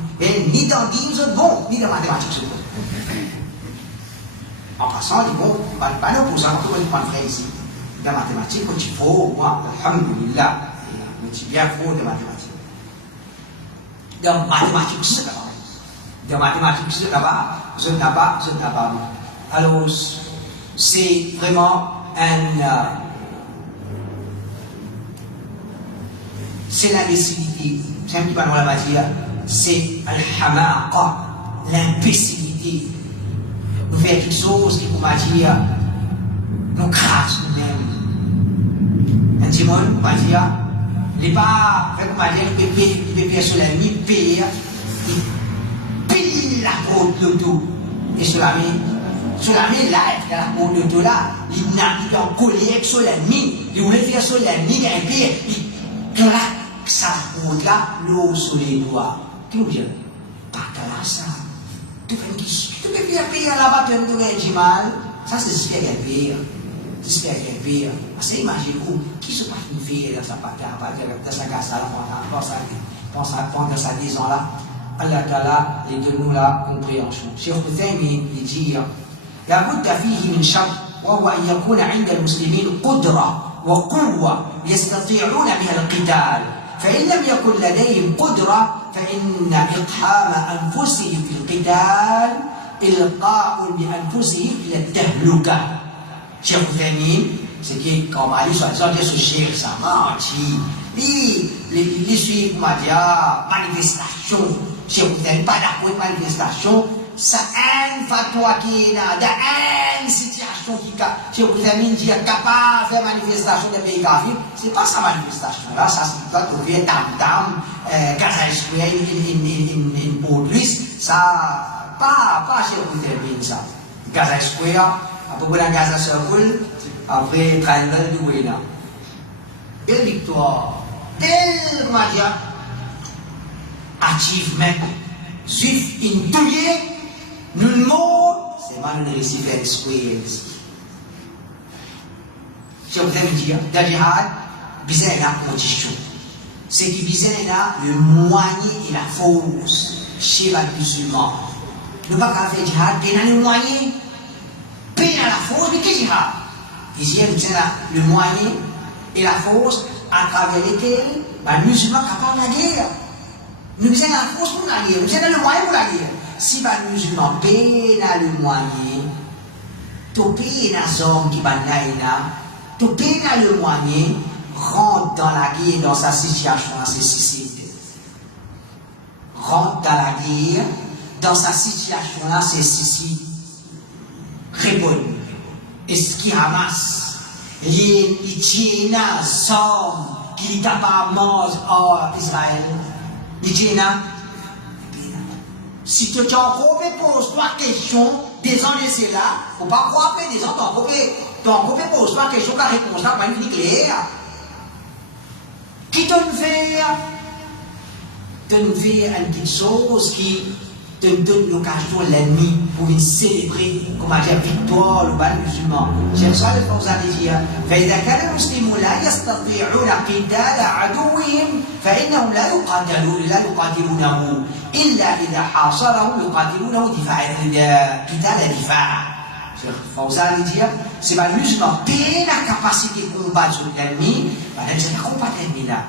Ni dans 10 autres bons, ni dans mathématiques autres bons. En passant, les bons, pas nous pour ça, on peut pas le faire ici. Dans mathématiques, il faut, moi, alhamdulillah, je suis bien faux de mathématiques. Dans mathématiques, c'est là-bas. Dans mathématiques, c'est là-bas. Je n'ai pas. Alors, c'est vraiment c'est l'imbécilité. C'est un petit peu dans la matière. C'est al-hamaqa, l'imbécilité. Nous faire quelque chose qui, pour dire, nous crasse nous-mêmes. Un petit monde, on va dire, il n'est pas, fait comment dire, il peut payer sur l'ennemi, payer, il pile la côte de tout. Et sur la main, là, la côte de tout là, il est en colère sur l'ennemi, il voulait faire sur l'ennemi, il paye, il claque sa côte là, l'eau sur les doigts. Tu veux dire, pas de là, ça. Tu peux faire payer là-bas, tu peux mal. Ça, c'est ce qu'il y a pire. C'est ce qu'il y a pire. Parce que imagine-vous, qui se passe une fille dans sa patère, dans sa casa, pendant sa 10 ans là, Allah Ta'ala, les deux nous la compréhension. Cheikh Uthaymin, il dit, لابد فيه من شرط وهو أن يكون عند المسلمين قدرة وقوة يستطيعون بها القتال فإن لم يكن لديهم قدرة فإن إقحام أنفسهم في القتال إلقاء بأنفسهم إلى التهلكة. Cheikh Uthaymin, c'est que quand on dit soi-disant que ce cheikh, ça mentit. Il suit, comment dire, manifestation. Cheikh Uthaymin, pas d'accord avec manifestation. Ça une fatwa qui est là, une situation qui est. Cheikh Uthaymin dit capable de faire manifestation de pays kafir. C'est pas sa manifestation là, ça c'est pas trouver tam-tam, Gaza Square, une police, ça. Pas Cheikh Uthaymin ça. Gaza Square, après dans Gaza Circle, après Triangle du Wena. Belle victoire, belle achievement. Juif intouillé, nullement, c'est mal de réciter Square. Cheikh Uthaymin dit, dans le jihad, besoin de condition. Ce qui besoin le moyen et la force chez les musulmans. Nous ne pouvons pas faire jihad, mais nous avons le moyen, puis la force, mais qu'est-ce jihad? Ici, nous avons le moyen et la force à travers lesquels les musulmans sont capables de la guerre. Nous avons la force pour la guerre, nous avons le moyen pour la guerre. Si les musulmans payent le moyen, tu payes la zone qui va tu payes le moyen, rentre dans la guerre, dans sa situation, c'est suicide. Rentre dans la guerre, dans sa situation là, c'est suicide. Réponds. Est-ce qu'il ramasse les tchénas, sommes qui n'ont pas mort en Israël? Les tchénas? Si tu as encore pose-toi question, des ans de cela, il ne faut pas croire que des ans t'as encore pose-toi question, la réponse là, pas une claire. Qui te fait? Te fait une petite chose qui te donne l'occasion l'ennemi pour célébrer, comment dire, victoire le bal musulman. Cheikh Salih Fawzan dit, فإذا كان المسلمون لا يستطيعون قتال عدوهم فإنهم لا يقاتلونه إلا إذا حاصرهم يقاتلونه قتال دفاع. Cheikh Fawzan dit, c'est pas le musulman qui a la capacité de combattre sur l'ennemi, c'est la combattre l'ennemi là.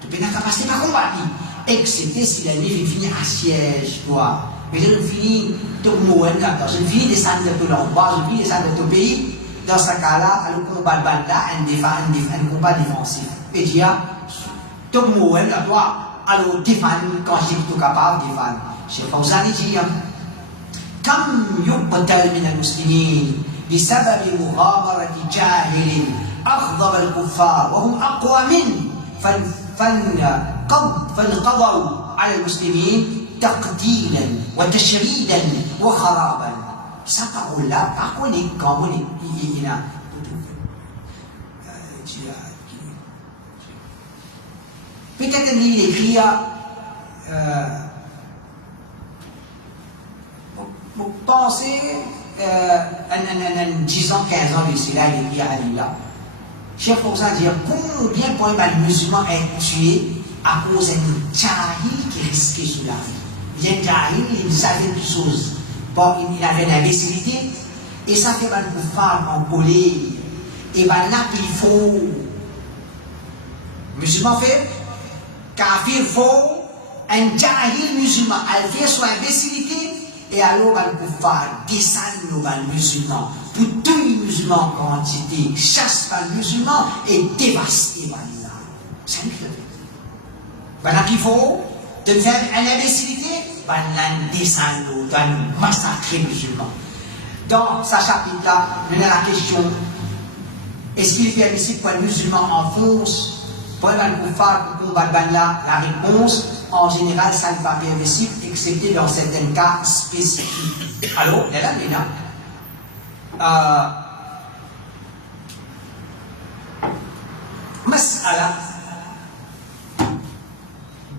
Tu as la capacité de combattre. Excepté si l'ennemi finit à siège, toi. Mais je finis de mourir là-dedans. Je finis de descendre de leur base, je finis de descendre de ton pays. Dans ce cas-là, le combat de banda, un combat défensif. Et tu as, de mourir là, toi. Alors, défendre quand j'ai tout capable de défendre. Cheikh Fawzan dit, كم يقتل من المسلمين بسبب مغامرة جاهل أغضب الكفار وهم أقوى منه فانقضوا على المسلمين تقتيلا وتشريدا وخرابا. Ça parole là, par contre, quand il a peut-être il écrit vous pensez en 10 ans, 15 ans d'ici là, il écrit à Allah. Cheikh Fawzan dit combien de fois les musulmans est tué à cause d'un jahil qui risquait sous la vie. Il y a un jahil, il savait quelque chose. Bon, il avait une imbécilité, et ça fait mal pour faire en colère. Et ben là, il faut. Musulman fait, kafir faut, un jahil musulman, elle fait son imbécilité, et alors, il faut faire descendre les musulmans. Pour tous les musulmans en quantité, chasse les musulmans et dévaster les musulmans. C'est lui qui le fait. Voilà qu'il faut, de faire une imbécilité, il descendre, il massacrer les musulmans. Dans ce chapitre-là, il y a la question Est-ce qu'il est permissible qu'un musulman enfonce pour un koufar pour combattre là? La réponse, en général, ça n'est pas permissible, excepté dans certains cas spécifiques. Alors, il y a la mina. Mas'ala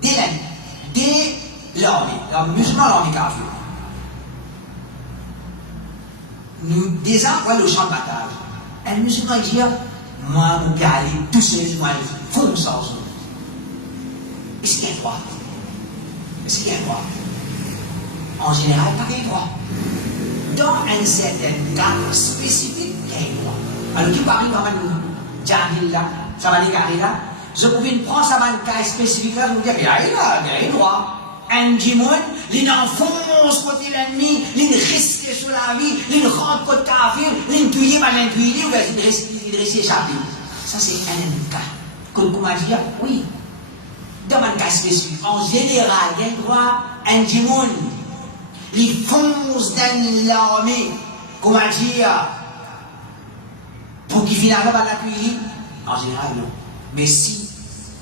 dès l'armée, les musulmans l'armée kafir. Nous désarmons le champ de bataille. Un musulman dit, moi, je vais aller tous les musulmans, ils font ça. Est-ce qu'il y a un droit? Est-ce qu'il y a un droit? En général, pas un droit. Dans un certain cas spécifique, il y a un droit. Alors, qui parle comme un jahil là, ça va l'égarer là, je pouvais prendre ça dans un cas spécifique là, je vous dis, il y a un droit. Un djimoun, il enfonce côté l'ennemi, il risque sur la vie, il rentre côté kafir, il tuye mal intuit, ou il reste échappé. Ça, c'est un cas. Comment dire? Oui. Dans un cas spécifique, en général, il y a un droit, un djimoun, il fonce dans l'armée, comment dire, pour qu'il finalement va l'appuyer? En général, non. Mais si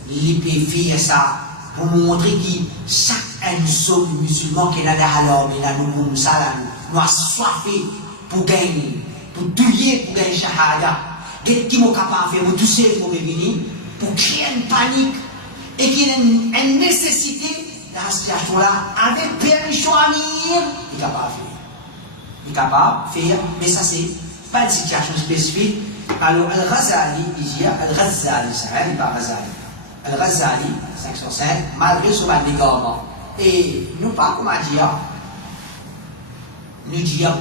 il peut faire ça, pour montrer que chaque seul musulman qui est dans l'armée, nous a soifé pour gagner, pour tuer, pour gagner shahada, qui est capable de faire pour toucher, pour revenir, pour créer une panique, et qu'il y a une nécessité dans cette situation-là, avec permission à venir, il est capable de faire. Il est capable de faire, mais ça, c'est pas une situation spécifique. Alors, Al-Ghazali, ici, Al-Ghazali, ça n'est pas Ghazali. Al-Ghazali, 505, malgré son malégorement. Et nous pas comment dire, nous dire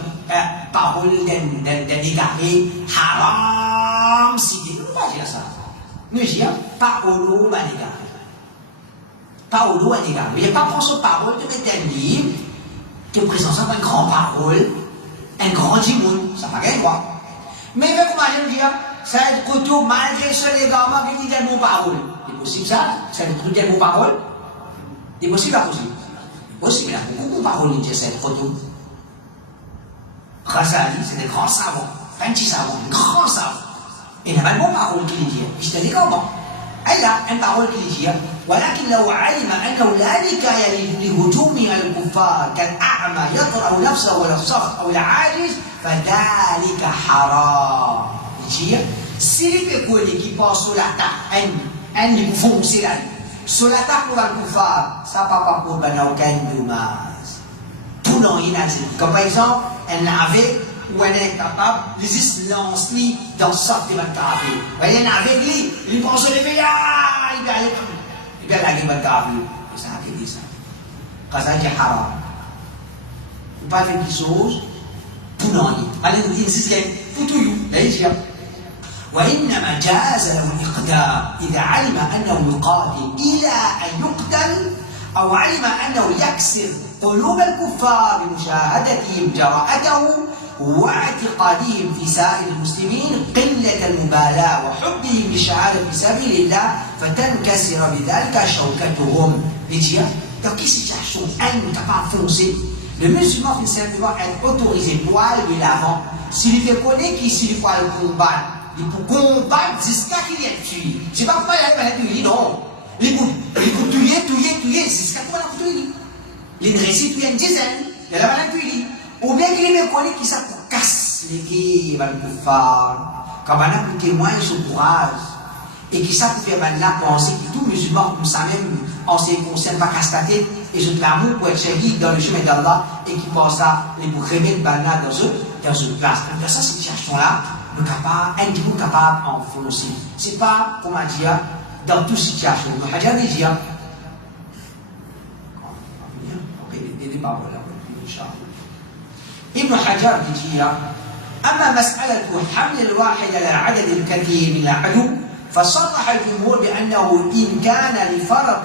parole d'un égaré, haram, cité. Nous pas dire ça. Nous dire parole d'un égaré. Parole d'un égaré. Il n'y a pas prendre son parole de mettre un livre, qui présente ça comme une grande parole, un grand djimoun, ça n'a pas gagné quoi. Mais comment dire, ça va être côté malgré ce légarement qui dit des mots paroles. C'est possible ça? Ça va être des mots paroles? C'est possible ou pas possible? Possible, il y a beaucoup de paroles qui disent cette photo. Ghazali, c'est des grands savants, pas un petit savant, un grand savant. Et il y a pas de bonnes paroles qui les disent. Je te dis comment? Elle a une parole qui les dit. ولكن لو علم أنه لا نكاية لهجومه على الكفار كالأعمى يطرح نفسه ولا الصخر أو العاجز فذلك حرام. Si les pécoles qui passent sur l'attaque, elles vont sur la sur l'attaque pour le kuffar, ça ne va pas pour aucun dommage. Tout le monde est comme par exemple, un navet où elle est capable de se lancer dans ça de la cave. Il y a un navet qui il pense au réveil, il va aller dans la cave. Et ça a été ça. Quand ça est haram. Vous ne pouvez pas faire quelque chose pour non. Allez nous dire système pour tout. Là il dit. وإنما جاز له الإقدام إذا علم أنه يقاتل إلى أن يقتل أو علم أنه يكسر قلوب الكفار بمشاهدتهم جراءته واعتقادهم في سائر المسلمين قلة المبالاة وحبهم للشهادة في سبيل الله فتنكسر بذلك شوكتهم. Dans quelle situation elle ne t'a pas foncé? Le musulman peut simplement être autorisé pour aller de l'avant s'il te connaît qu'il s'il faut le combattre. Il faut combattre jusqu'à qu'il ait tué. C'est pas pourquoi il a tué, non. Il faut tuer jusqu'à qu'il ait tué. Il réussit tuer une dizaine, il a mal tué. Ou bien qu'il me connaît qu'il s'est pour casser les guerres, il va le faire. Quand on a pour témoigner son courage, et qu'il s'est pour faire là penser que tout musulman, comme ça même, en ce qui concerne pas casse ta tête, et je l'amour pour être chéri dans le chemin d'Allah, et qui pense ça, et pour remettre le banal dans une place. Dans cette situation-là, le capable, un petit peu capable d'enfoncer. C'est pas, comment dire, dans toute situation. Le Hajar dit dire, ابن حجر dit أما مسألة حمل الواحد على عدد الكثير من العدو فصرح الجمهور بأنه إن كان لفرط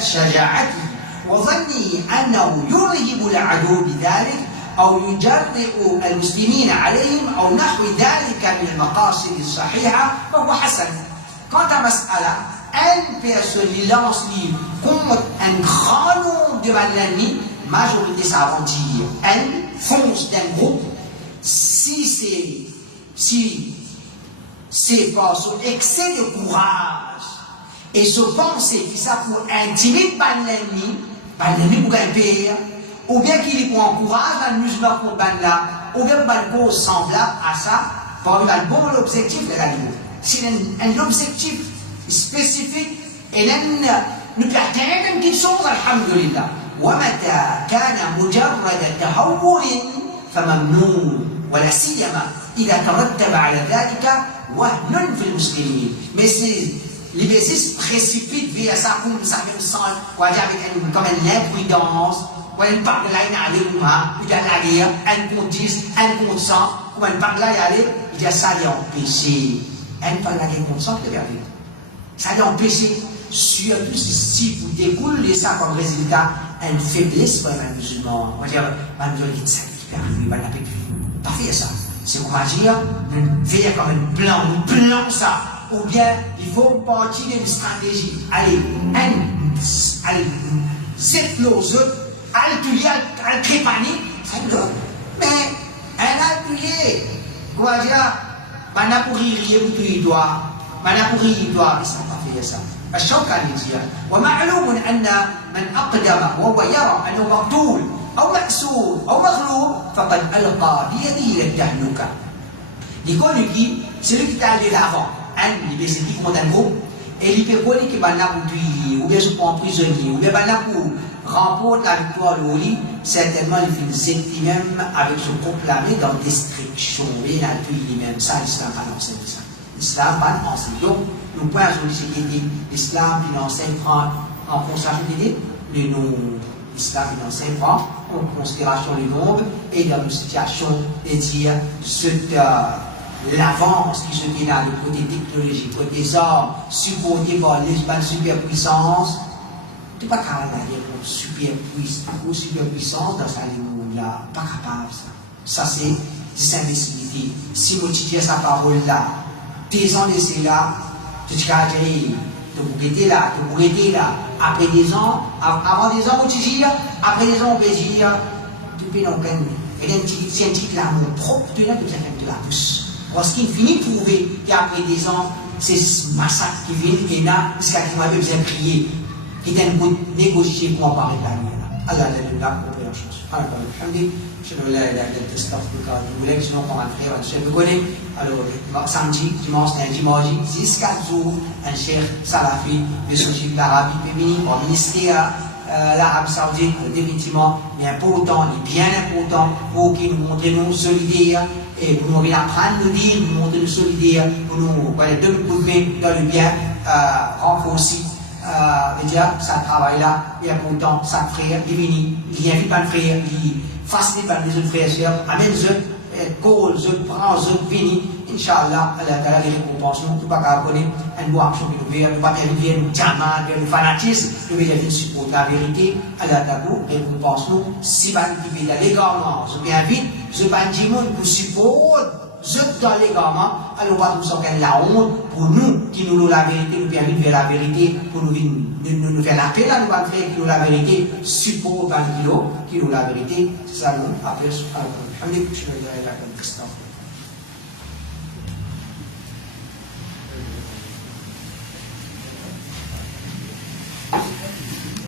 شجاعته وظنه أنه يرهب العدو بذلك أو يجرئ المسلمين عليهم أو نحو ذلك من المقاصد الصحيحة فهو حسن. Quant à مسألة une personne lance contre un grand nombre de l'ennemi, majorité ça va dire un fonce d'un groupe si c'est par son excès de courage et se penser que ça pour intimider l'ennemi pour un père, ou bien qu'il prend courage dans le musulman pour là, ou bien pour une cause semblable à ça, pour avoir un bon objectif de la vie. C'est un objectif spécifique et nous peut atteindre une petite chose, alhamdulillah. ومتى كان مجرد تهور فممنوع ولا سيما إذا ترتب على ذلك وهن في المسلمين. Mais l'exercice précipite vers ça comme ça même sans, on va dire avec comme une imprudence, ou une part de là il y a aller ou pas, il y a aller, un compte 10, un compte 100, ou une part de là il y a aller, il y a ça il y a empêché, un part de là il y a compte 100 de la vie. Ça y a empêché, surtout si vous découlez ça comme résultat, une faiblesse pour un musulman. On va dire, un musulman qui est hyper arrivé, il n'a pas fait ça. C'est qu'on va dire, faire comme un plan ça. Ou bien, il faut partir d'une stratégie. Allez, c'est l'autre, al crépaner, ça me donne. Mais, un altulier, on va dire, maintenant pour rire, il doit, maintenant pour rire, il doit, ça n'a pas fait ça. الشوكاني ومعلوم أن من أقدم وهو يرى أنه مقتول أو مأسور أو مغلوب فقد ألقى بيده إلى التهلكة. L'icône qui, celui qui est allé l'avant, il peut se dire qu'on a un groupe, et il peut connaître qu'il va pour tuer, ou bien se prendre prisonnier, ou bien pour remporter la victoire au lit, certainement il fait lui-même avec ce groupe là, mais dans destruction, et il a tué lui-même. Ça, l'islam va l'enseigner ça. L'islam va l'enseigner. Donc, nous pouvons ajouter l'islam qui enseigne prend en considération le nombre. L'islam qui enseigne prend en considération le nombre et dans une situation de dire l'avance qui se fait là, le côté technologique, le côté armes, supporté par les superpuissances. Tu n'es pas capable d'aller pour superpuissance dans sa ligne là. Pas capable ça. Ça c'est imbécilité. Si moi tu dis sa parole là, tes ans de cela, tu te caractérises, tu bougetais là, après des ans, avant des ans, tu dis, après des ans, on peut dire, tu peux non gagner. Et un petit là, mon propre, tu n'as que quelqu'un de la douce. Parce qu'il finit de prouver qu'après des ans, c'est ce massacre qui vient, et là, jusqu'à ce qu'on avait besoin de prier, qui est un peu négocié pour en parler de la nuit. Allah, la première chose. Je ne l'ai pas dit, je voulais que sinon, comme un frère, un chef de connaît. Alors, samedi, dimanche, lundi, mardi, 6-4 jours, un chef salafi, de société l'Arabie féminine, au ministère, l'Arabie Saoudite, définitivement, mais important, et bien important, pour qu'il nous montre nous solidaires, et pour nous apprendre à nous dire, nous montrer nous solidaires, pour nous donner un coup de main dans le bien, renforcer. Déjà, ça travaille là, et pourtant, ça frère, il vient, il invite pas le frère, il facilite par les autres frères et sœurs, amène les autres, cause, les autres, prend les autres, vini, Inch'Allah, Allah les récompense, nous, tout pas qu'à connaître, une bonne action qui nous fait, nous pas bien nous diamant, le fanatisme, nous bien supporter la vérité, Allah d'abord, récompense nous, si pas qui fait l'égarement, je bien vite, je pas dire monde pour supporter, je dans l'égarement, alors on va nous sentir la honte pour nous qui nous la vérité, nous bien vite vers la vérité, pour nous faire la paix là, nous allons faire qui nous la vérité, supporter qui nous la vérité, c'est ça nous, après, alhamdulillah, je vais dire la Christophe.